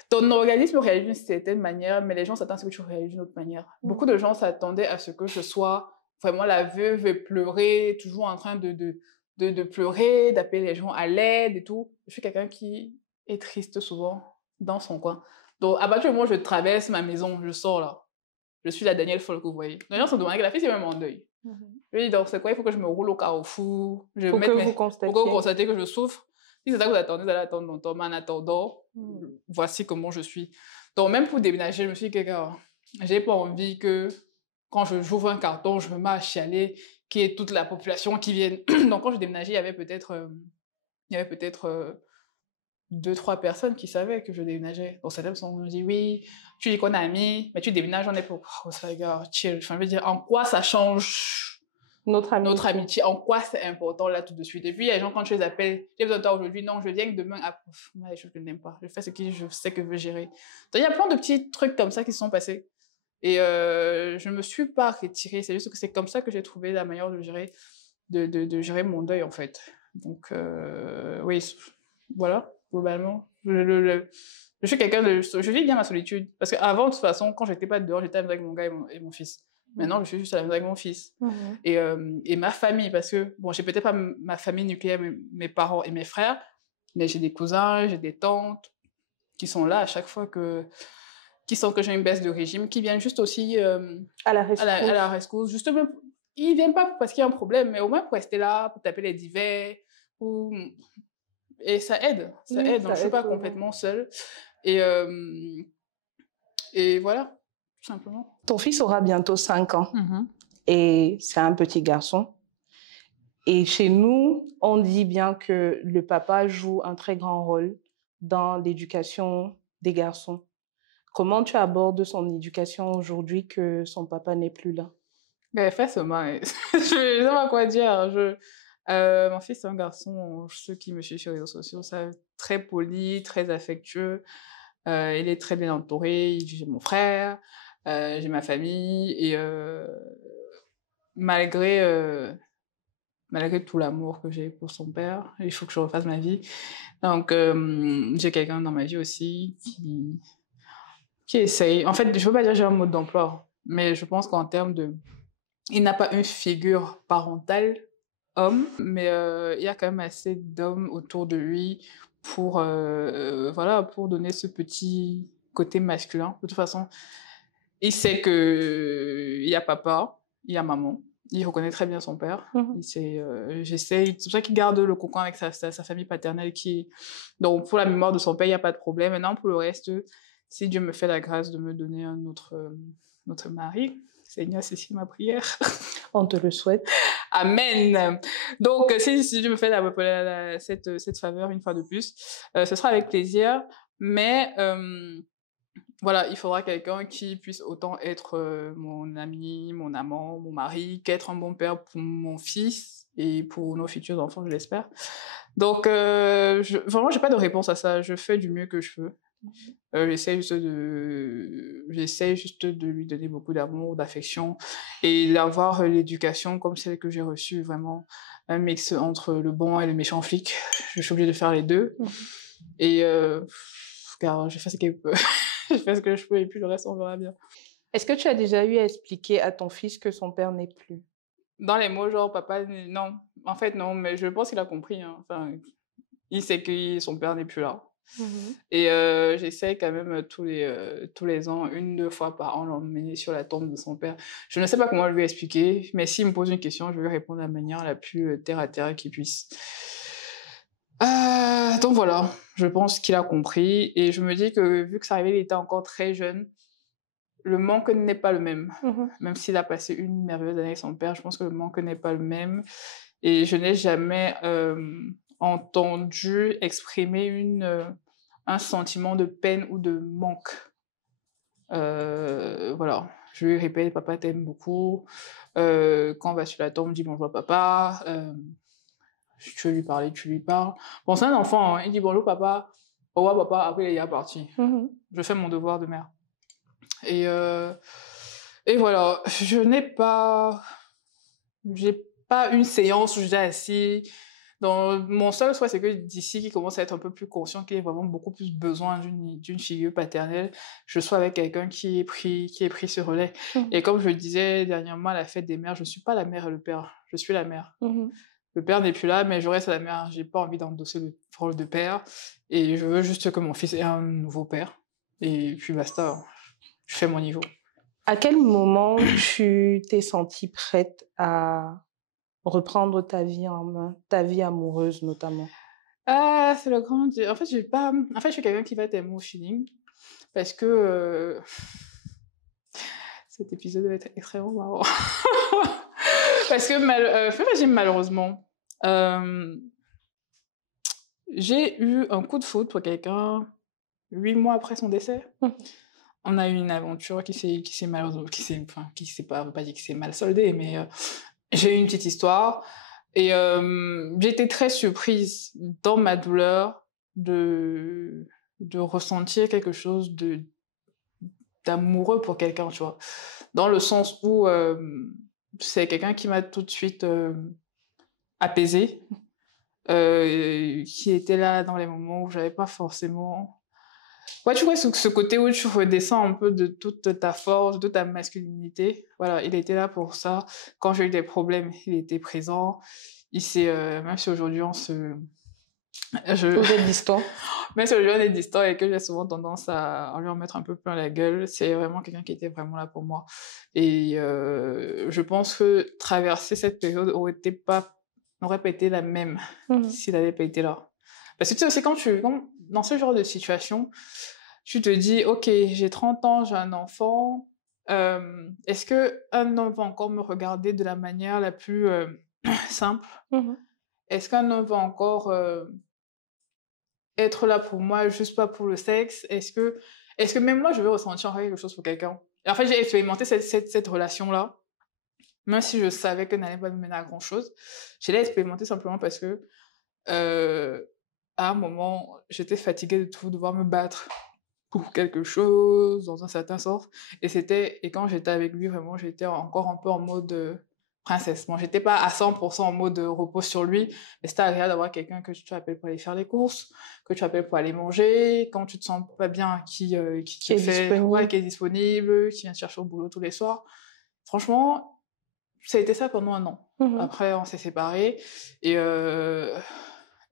Ton organisme réagit d'une certaine manière, mais les gens s'attendent à ce que tu réagis d'une autre manière. Beaucoup de gens s'attendaient à ce que je sois vraiment la veuve et pleurer, toujours en train de pleurer, d'appeler les gens à l'aide et tout. Je suis quelqu'un qui est triste souvent dans son coin. Donc, à partir du moment où je traverse ma maison, je sors là. Je suis la Danielle folle que vous voyez. Les gens se demandent que la fille, c'est même en deuil. Je dis donc, c'est quoi? Il faut que je me roule au carrefour. Pour que vous constatiez que je souffre. Si c'est ça que vous attendez, vous allez attendre longtemps. Mais en attendant, voici comment je suis. Donc, même pour déménager, je me suis dit, j'ai pas envie que quand j'ouvre un carton, je me mets à chialer, qu'il y ait toute la population qui vienne. Donc quand je déménageais, il y avait peut-être 2-3 personnes qui savaient que je déménageais. Donc certaines personnes me dit oui, tu dis qu'on est amis, mais tu déménages, on est pour... Oh, ça, gars, chill. Enfin, je veux dire, en quoi ça change Notre amitié? En quoi c'est important là tout de suite? Et puis, il y a des gens, quand tu les appelles, j'ai besoin de toi aujourd'hui, non, je viens que demain. Ah, moi, les choses que je n'aime pas. Je fais ce que je sais que je veux gérer. Donc, il y a plein de petits trucs comme ça qui se sont passés. Et je ne me suis pas retirée. C'est juste que c'est comme ça que j'ai trouvé la manière de gérer, de gérer mon deuil, en fait. Donc, oui, voilà, globalement. Je suis quelqu'un de... Je vis bien ma solitude. Parce qu'avant, de toute façon, quand j'étais pas dehors, j'étais avec mon gars et mon fils. Maintenant, je suis juste à la maison avec mon fils. Et ma famille, parce que, bon, j'ai peut-être pas ma famille nucléaire, mes parents et mes frères, mais j'ai des cousins, j'ai des tantes qui sont là à chaque fois qui sentent que j'ai une baisse de régime, qui viennent juste aussi à la rescousse. À la rescousse. Justement, ils viennent pas parce qu'il y a un problème, mais au moins pour rester là, pour taper les divers, et ça aide. Ça aide. Donc, je suis pas complètement seule. Et voilà, tout simplement. Ton fils aura bientôt 5 ans. Et c'est un petit garçon. Et chez nous, on dit bien que le papa joue un très grand rôle dans l'éducation des garçons. Comment tu abordes son éducation aujourd'hui que son papa n'est plus là? Ben, facilement. Je ne sais pas quoi dire. Mon fils, c'est un garçon, ceux qui me suivent sur les réseaux sociaux savent, très poli, très affectueux. Il est très bien entouré. J'ai mon frère, j'ai ma famille. Et malgré tout l'amour que j'ai pour son père, il faut que je refasse ma vie. Donc, j'ai quelqu'un dans ma vie aussi qui essaye. En fait, je ne veux pas dire que j'ai un mode d'emploi, mais je pense qu'en termes de... Il n'a pas une figure parentale, homme, mais il y a quand même assez d'hommes autour de lui pour, voilà, pour donner ce petit côté masculin. De toute façon, il sait qu'il y a papa, il y a maman. Il reconnaît très bien son père. J'essaye. C'est pour ça qu'il garde le cocon avec sa famille paternelle qui... Donc, pour la mémoire de son père, il n'y a pas de problème. Maintenant, pour le reste, si Dieu me fait la grâce de me donner un autre mari, Seigneur, c'est ma prière. On te le souhaite. Amen. Donc, si Dieu me fait cette faveur une fois de plus, ce sera avec plaisir. Mais... voilà, il faudra quelqu'un qui puisse autant être mon ami, mon amant, mon mari, qu'être un bon père pour mon fils et pour nos futurs enfants, je l'espère. Donc, vraiment, j'ai pas de réponse à ça. Je fais du mieux que je peux. J'essaie juste de lui donner beaucoup d'amour, d'affection et d'avoir l'éducation comme celle que j'ai reçue, vraiment un mix entre le bon et le méchant flic. Je suis obligée de faire les deux. Et car je fais ce que je peux. Je fais ce que je peux et puis le reste, on verra bien. Est-ce que tu as déjà eu à expliquer à ton fils que son père n'est plus? Dans les mots genre papa, non. En fait, non, mais je pense qu'il a compris. Hein. Enfin, il sait que son père n'est plus là. Et j'essaie quand même tous les ans, 1-2 fois par an, l'emmener sur la tombe de son père. Je ne sais pas comment lui expliquer, mais s'il me pose une question, je vais lui répondre de la manière la plus terre à terre qu'il puisse. Donc voilà, je pense qu'il a compris. Et je me dis que vu que ça arrivait, il était encore très jeune, le manque n'est pas le même. Même s'il a passé une merveilleuse année avec son père, je pense que le manque n'est pas le même. Et je n'ai jamais entendu exprimer un sentiment de peine ou de manque. Voilà, je lui répète, papa t'aime beaucoup. Quand on va sur la tombe, dis bonjour papa. Tu veux lui parler, tu lui parles. Bon, c'est un enfant, hein. Il dit bonjour papa, au revoir papa, après il est parti. Je fais mon devoir de mère. Et voilà, j'ai pas une séance où je suis assise. Mon seul souhait, c'est que d'ici qu'il commence à être un peu plus conscient qu'il ait vraiment beaucoup plus besoin d'une figure paternelle, je sois avec quelqu'un qui ait pris ce relais. Et comme je le disais dernièrement à la fête des mères, je ne suis pas la mère et le père, je suis la mère. Le père n'est plus là, mais je reste la mère. J'ai pas envie d'endosser le rôle de père. Et je veux juste que mon fils ait un nouveau père. Et puis basta, je fais mon niveau. À quel moment tu t'es sentie prête à reprendre ta vie en main, ta vie amoureuse notamment? C'est le grand... En fait, je suis quelqu'un qui va être aimé au feeling. Parce que... cet épisode va être extrêmement marrant. Parce que malheureusement, j'ai eu un coup de foudre pour quelqu'un 8 mois après son décès. On a eu une aventure qui s'est malheureusement, on veut pas dire que c'est mal soldée, mais j'ai eu une petite histoire. Et j'étais très surprise dans ma douleur de ressentir quelque chose d'amoureux pour quelqu'un, tu vois. Dans le sens où c'est quelqu'un qui m'a tout de suite apaisée, qui était là dans les moments où j'avais pas forcément... Ouais, tu vois, ce côté où tu redescends un peu de toute ta force, de ta masculinité. Voilà, il était là pour ça. Quand j'ai eu des problèmes, il était présent. Il s'est... même si aujourd'hui, Vous êtes distant. Même si aujourd'hui, on est distant et que j'ai souvent tendance à lui en mettre un peu plein la gueule, c'est vraiment quelqu'un qui était vraiment là pour moi. Et je pense que traverser cette période n'aurait pas été la même s'il n'avait pas été là. Parce que tu sais aussi, quand dans ce genre de situation, tu te dis, ok, j'ai 30 ans, j'ai un enfant, est-ce qu'un homme va encore me regarder de la manière la plus simple? Est-ce qu'un homme va encore être là pour moi, juste pas pour le sexe? Est-ce que même moi, je vais ressentir quelque chose pour quelqu'un? Et en fait, j'ai expérimenté cette relation-là, même si je savais qu'elle n'allait pas me mener à grand-chose. Je l'ai expérimenté simplement parce que à un moment, j'étais fatiguée de tout devoir me battre pour quelque chose, dans un certain sens. Et quand j'étais avec lui, vraiment, j'étais encore un peu en mode princesse. Bon, j'étais pas à 100% en mode repos sur lui, mais c'était agréable d'avoir quelqu'un que tu appelles pour aller faire les courses, que tu appelles pour aller manger, quand tu te sens pas bien, qui est disponible, qui vient te chercher au boulot tous les soirs. Franchement, ça a été ça pendant 1 an. Après, on s'est séparés.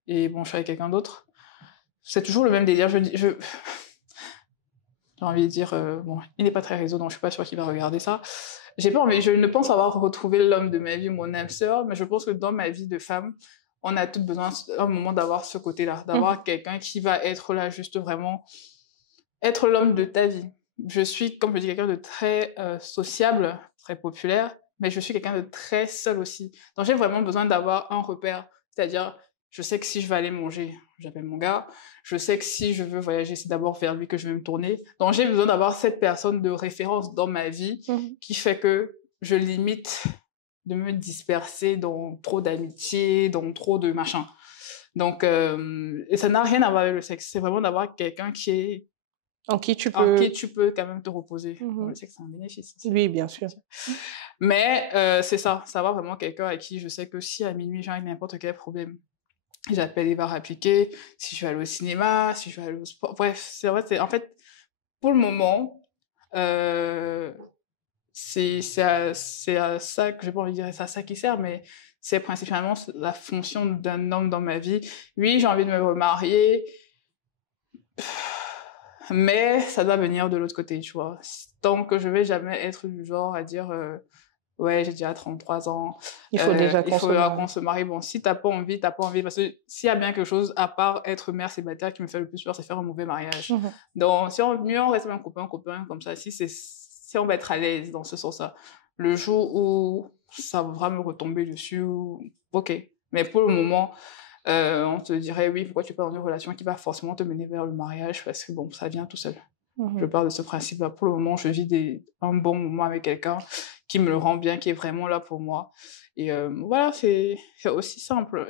Et bon, je suis avec quelqu'un d'autre. C'est toujours le même délire. J'ai envie de dire, bon, il n'est pas très réseau, donc je suis pas sûre qu'il va regarder ça. Je ne pense avoir retrouvé l'homme de ma vie, mon âme sœur, mais je pense que dans ma vie de femme, on a toutes besoin à un moment d'avoir ce côté-là, d'avoir quelqu'un qui va être là, juste vraiment, être l'homme de ta vie. Je suis, comme je dis, quelqu'un de très sociable, très populaire, mais je suis quelqu'un de très seul aussi. Donc j'ai vraiment besoin d'avoir un repère, c'est-à-dire, je sais que si je vais aller manger, j'appelle mon gars. Je sais que si je veux voyager, c'est d'abord vers lui que je vais me tourner. Donc j'ai besoin d'avoir cette personne de référence dans ma vie qui fait que je limite de me disperser dans trop d'amitié, dans trop de machin. Donc, et ça n'a rien à voir avec le sexe. C'est vraiment d'avoir quelqu'un en qui tu peux quand même te reposer. Bon, le sexe, c'est un bénéfice. Oui, bien sûr. Mais c'est ça, savoir vraiment quelqu'un à qui je sais que si à minuit j'ai n'importe quel problème, j'appelle, il va réappliquer. Si je vais aller au cinéma, si je vais aller au sport. Bref, c'est vrai, en fait, pour le moment, c'est à ça que j'ai pas envie de dire, c'est à ça qui sert, mais c'est principalement la fonction d'un homme dans ma vie. Oui, j'ai envie de me remarier, mais ça doit venir de l'autre côté, tu vois. Tant que je vais jamais être du genre à dire ouais, j'ai déjà 33 ans. Il faut déjà qu'on se marie. Bon, si t'as pas envie, t'as pas envie. Parce que s'il y a bien quelque chose, à part être mère célibataire, qui me fait le plus peur, c'est faire un mauvais mariage. Donc, mieux on reste un copain, comme ça. Si on va être à l'aise dans ce sens-là. Le jour où ça va me retomber dessus, ok. Mais pour le moment, on te dirait, oui, pourquoi tu es pas dans une relation qui va forcément te mener vers le mariage? Parce que bon, ça vient tout seul. Je pars de ce principe-là. Pour le moment, je vis un bon moment avec quelqu'un qui me le rend bien, qui est vraiment là pour moi. Et voilà, c'est aussi simple.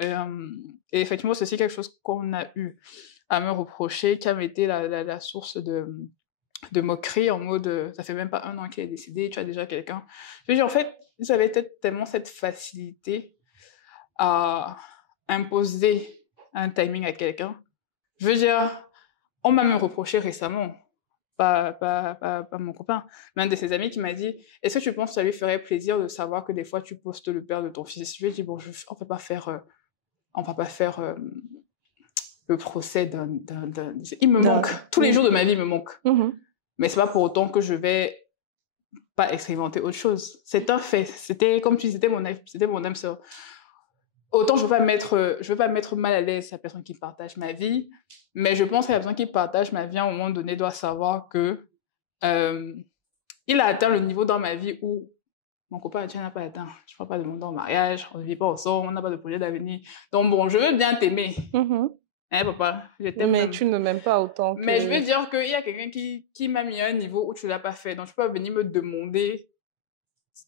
Et effectivement, c'est aussi quelque chose qu'on a eu à me reprocher, qui a été la source de moquerie, en mode ça fait même pas 1 an qu'il est décédé, tu as déjà quelqu'un. Je veux dire, en fait, j'avais tellement cette facilité à imposer un timing à quelqu'un. Je veux dire, on m'a même reproché récemment, pas mon copain, mais un de ses amis qui m'a dit, est-ce que tu penses que ça lui ferait plaisir de savoir que des fois tu postes le père de ton fils? Je lui ai dit, bon, on va pas faire le procès il me manque. Tous les jours de ma vie, il me manque. Mais c'est pas pour autant que je vais pas expérimenter autre chose. C'est un fait. C'était, comme tu dis, c'était mon âme sœur. Autant je veux pas mettre mal à l'aise la personne qui partage ma vie, mais je pense que la personne qui partage ma vie à un moment donné doit savoir que il a atteint le niveau dans ma vie où mon copain actuel n'a pas atteint. Je ne peux pas demander en mariage, on ne vit pas ensemble, on n'a pas de projet d'avenir. Donc bon, je veux bien t'aimer. Hein, papa, je t'aime. Mais tu ne m'aimes pas autant que... Mais je veux dire qu'il y a quelqu'un qui m'a mis à un niveau où tu ne l'as pas fait. Donc, tu peux venir me demander...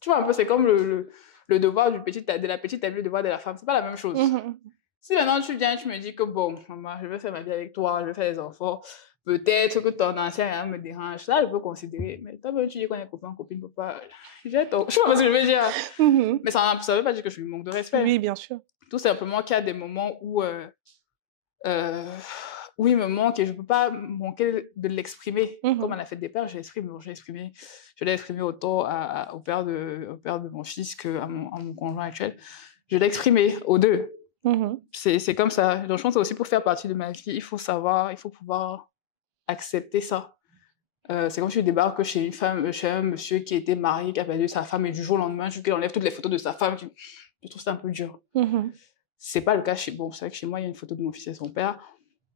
Tu vois, un peu, c'est comme le devoir de la petite a vu le devoir de la femme. C'est pas la même chose. Si maintenant tu viens et tu me dis que bon, maman, je veux faire ma vie avec toi, je veux faire des enfants, peut-être que ton ancien rien me dérange, là, je peux considérer. Mais toi, tu dis qu'on est copain, copine, papa. Je sais pas ce que je veux dire. Mais ça veut pas dire que je lui manque de respect. Oui, bien sûr. Tout simplement qu'il y a des moments où il me manque et je peux pas manquer de l'exprimer. Comme à la fête des pères, je l'ai exprimé autant au père de mon fils qu'à mon conjoint actuel. Je l'ai exprimé aux deux. C'est comme ça. Donc je pense que aussi pour faire partie de ma vie, il faut pouvoir accepter ça. C'est comme si je débarque chez un monsieur qui était marié, qui a perdu sa femme, et du jour au lendemain, je enlève toutes les photos de sa femme. Je trouve ça un peu dur. C'est pas le cas c'est vrai que chez moi, il y a une photo de mon fils et son père.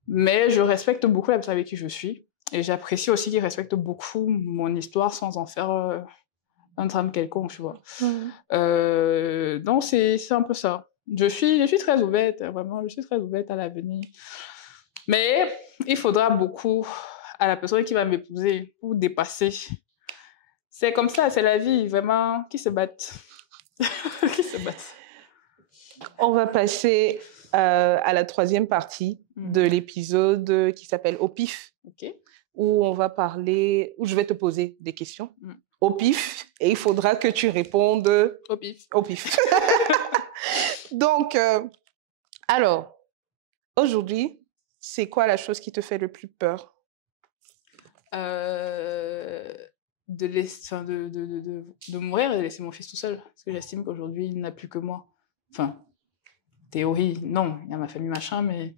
Mais je respecte beaucoup la personne avec qui je suis. Et j'apprécie aussi qu'il respecte beaucoup mon histoire sans en faire un drame quelconque, tu vois. Donc, c'est un peu ça. Je suis très ouverte, vraiment, je suis très ouverte à l'avenir. Mais il faudra beaucoup à la personne qui va m'épouser pour dépasser. C'est comme ça, c'est la vie, vraiment, qui se battent. Qui se battent. On va passer à la troisième partie de l'épisode qui s'appelle Au pif, où on va parler, où je vais te poser des questions au pif, et il faudra que tu répondes au pif. Au pif. Donc, alors, aujourd'hui, c'est quoi la chose qui te fait le plus peur? De mourir et de laisser mon fils tout seul. Parce que j'estime qu'aujourd'hui, il n'a plus que moi. Enfin, théorie, non, il y a ma famille, machin, mais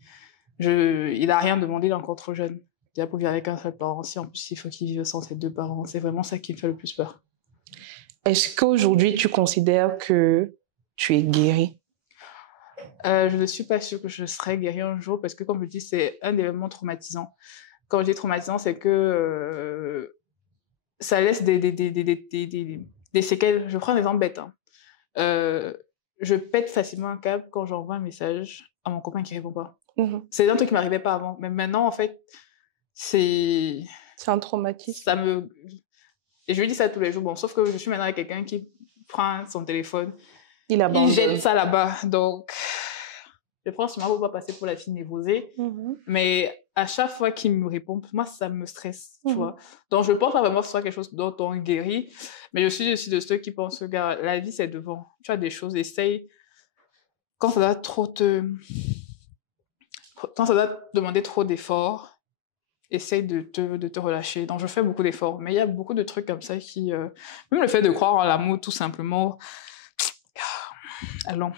il n'a rien demandé, il est encore trop jeune. Déjà pour vivre avec un seul parent, si en plus il faut qu'il vive sans ses deux parents, c'est vraiment ça qui me fait le plus peur. Est-ce qu'aujourd'hui, tu considères que tu es guérie? Je ne suis pas sûre que je serai guérie un jour, parce que comme je dis, c'est un événement traumatisant. Quand je dis traumatisant, c'est que ça laisse des séquelles. Je prends un exemple bête. Je pète facilement un câble quand j'envoie un message à mon copain qui ne répond pas. C'est un truc qui ne m'arrivait pas avant. Mais maintenant, en fait, c'est un traumatisme. Et je lui dis ça tous les jours. Bon, sauf que je suis maintenant avec quelqu'un qui prend son téléphone. Il jette ça là-bas. Donc, je prends sûrement pour pas passer pour la fille névrosée. Mais à chaque fois qu'il me répond, moi, ça me stresse, tu vois. Donc, je pense pas vraiment que ce soit quelque chose dont on guérit. Mais je suis aussi de ceux qui pensent que, gars, la vie, c'est devant. Tu as des choses, essaye. Quand ça doit quand ça doit demander trop d'efforts, essaye de te relâcher. Donc, je fais beaucoup d'efforts. Mais il y a beaucoup de trucs comme ça qui... Même le fait de croire en l'amour, tout simplement... Allons.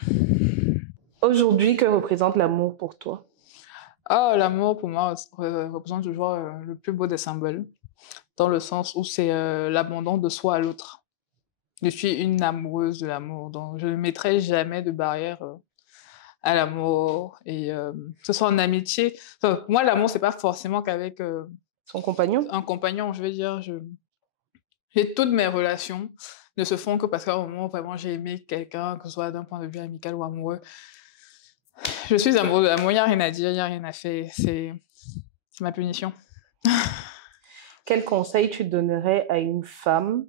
Aujourd'hui, que représente l'amour pour toi? L'amour, pour moi, représente toujours le plus beau des symboles. Dans le sens où c'est l'abandon de soi à l'autre. Je suis une amoureuse de l'amour. Donc, je ne mettrai jamais de barrière... à l'amour, et que ce soit en amitié. Enfin, moi, l'amour, c'est pas forcément qu'avec son compagnon. Un compagnon, je veux dire, toutes mes relations ne se font que parce qu'à un moment, vraiment, j'ai aimé quelqu'un, que ce soit d'un point de vue amical ou amoureux. Je suis amoureuse de l'amour, il n'y a rien à dire, il n'y a rien à faire. C'est ma punition. Quel conseil tu donnerais à une femme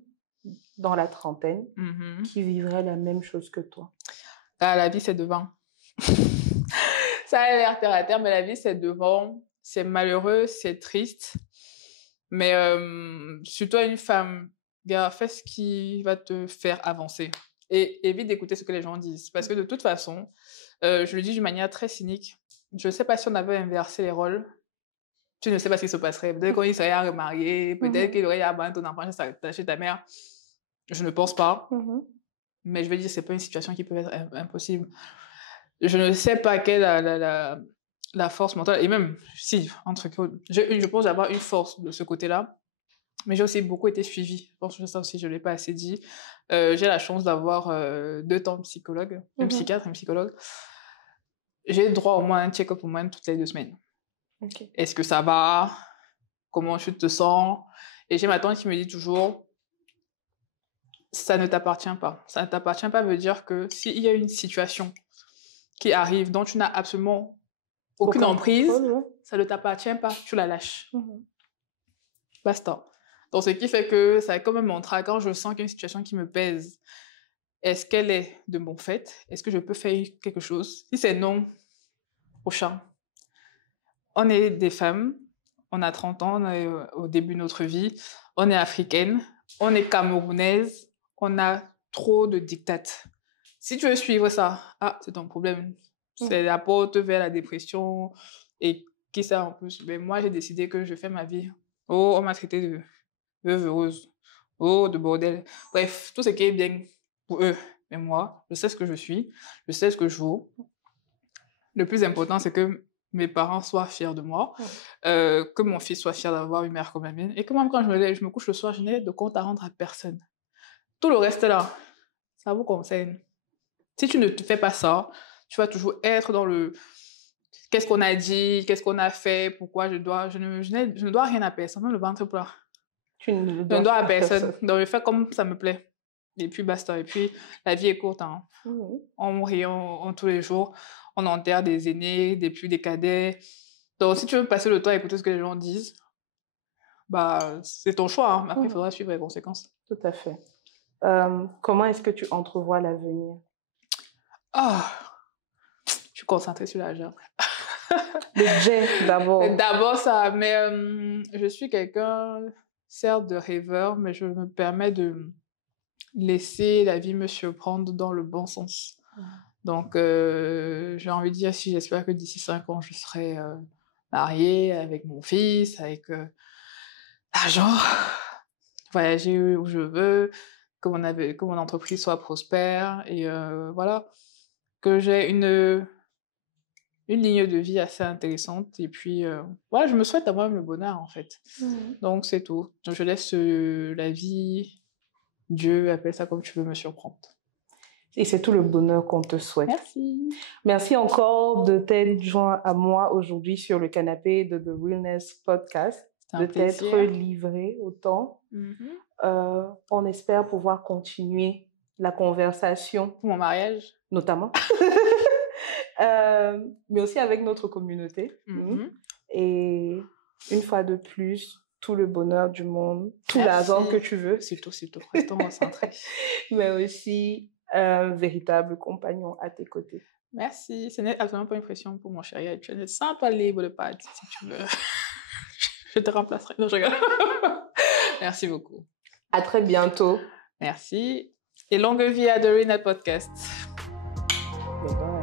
dans la trentaine qui vivrait la même chose que toi? La vie, c'est devant. Ça a l'air terre à terre, mais la vie, c'est devant. C'est malheureux, c'est triste. Mais surtout une femme, gars, fais ce qui va te faire avancer. Et évite d'écouter ce que les gens disent. Parce que de toute façon, je le dis d'une manière très cynique, je ne sais pas si on avait inversé les rôles, tu ne sais pas ce qui se passerait. Peut-être qu'il serait remarié, peut-être qu'il aurait abandonné ton enfant chez ta mère. Je ne pense pas. Mais je veux dire, ce n'est pas une situation qui peut être impossible. Je ne sais pas quelle est la force mentale, et même, si, je pense avoir une force de ce côté-là, mais j'ai aussi beaucoup été suivie. Je pense que ça aussi, je ne l'ai pas assez dit. J'ai la chance d'avoir 2 temps de psychologue, un psychiatre et un psychologue. J'ai droit au moins à un check-up au moins toutes les 2 semaines. Est-ce que ça va? Comment tu te sens? Et j'ai ma tante qui me dit toujours, ça ne t'appartient pas. Ça ne t'appartient pas veut dire que s'il y a une situation qui arrive dont tu n'as absolument aucune emprise, ça ne t'appartient pas, tu la lâches. Basta. Donc, ce qui fait que ça est comme un mantra. Quand je sens qu'il y a une situation qui me pèse, est-ce qu'elle est de mon fait? Est-ce que je peux faire quelque chose? Si c'est non, au champ. On est des femmes, on a 30 ans, on est au début de notre vie, on est africaine, on est camerounaise, on a trop de dictates. Si tu veux suivre ça, c'est ton problème. C'est la porte vers la dépression et qui ça en plus. Mais moi, j'ai décidé que je fais ma vie. Oh, on m'a traité de veuve heureuse. Oh, de bordel. Bref, tout ce qui est bien pour eux. Mais moi, je sais ce que je suis, je sais ce que je vaux. Le plus important, c'est que mes parents soient fiers de moi, que mon fils soit fier d'avoir une mère comme la mienne, et que même quand je me couche le soir, je n'ai de compte à rendre à personne. Tout le reste là, ça vous concerne. Si tu ne te fais pas ça, tu vas toujours être dans le qu'est-ce qu'on a dit, qu'est-ce qu'on a fait, pourquoi je ne dois rien à personne, même le ventre plat. Je ne dois à personne. Donc je fais comme ça me plaît. Et puis basta. Et puis la vie est courte. Hein. On rit tous les jours. On enterre des aînés, des cadets. Donc si tu veux passer le temps à écouter ce que les gens disent, c'est ton choix. Hein. Après, il faudra suivre les conséquences. Tout à fait. Comment est-ce que tu entrevois l'avenir? Je suis concentrée sur l'argent. Le jet, d'abord. D'abord ça, mais je suis quelqu'un, certes, de rêveur, mais je me permets de laisser la vie me surprendre dans le bon sens. Donc, j'ai envie de dire, j'espère que d'ici 5 ans, je serai mariée avec mon fils, avec l'argent, voyager où je veux, que mon entreprise soit prospère, et voilà, que j'ai une ligne de vie assez intéressante, et puis voilà, je me souhaite à moi-même le bonheur, en fait. Donc, c'est tout. Donc, je laisse la vie, Dieu, appelle ça comme tu veux, me surprendre. Et c'est tout le bonheur qu'on te souhaite. Merci. Merci encore de t'être joint à moi aujourd'hui sur le canapé de The Realness Podcast, de t'être livré autant. On espère pouvoir continuer la conversation. Pour mon mariage. Notamment. Mais aussi avec notre communauté. Et une fois de plus, tout le bonheur du monde, tout l'argent que tu veux. Surtout, restons concentrés. Mais aussi un véritable compagnon à tes côtés. Merci. Ce n'est absolument pas une pression pour mon chéri actuel. Sens toi libre de partir si tu veux. Je te remplacerai. Non, je rigole. Merci beaucoup. À très bientôt. Merci. Et longue vie à The Realness Podcast. Bye bye.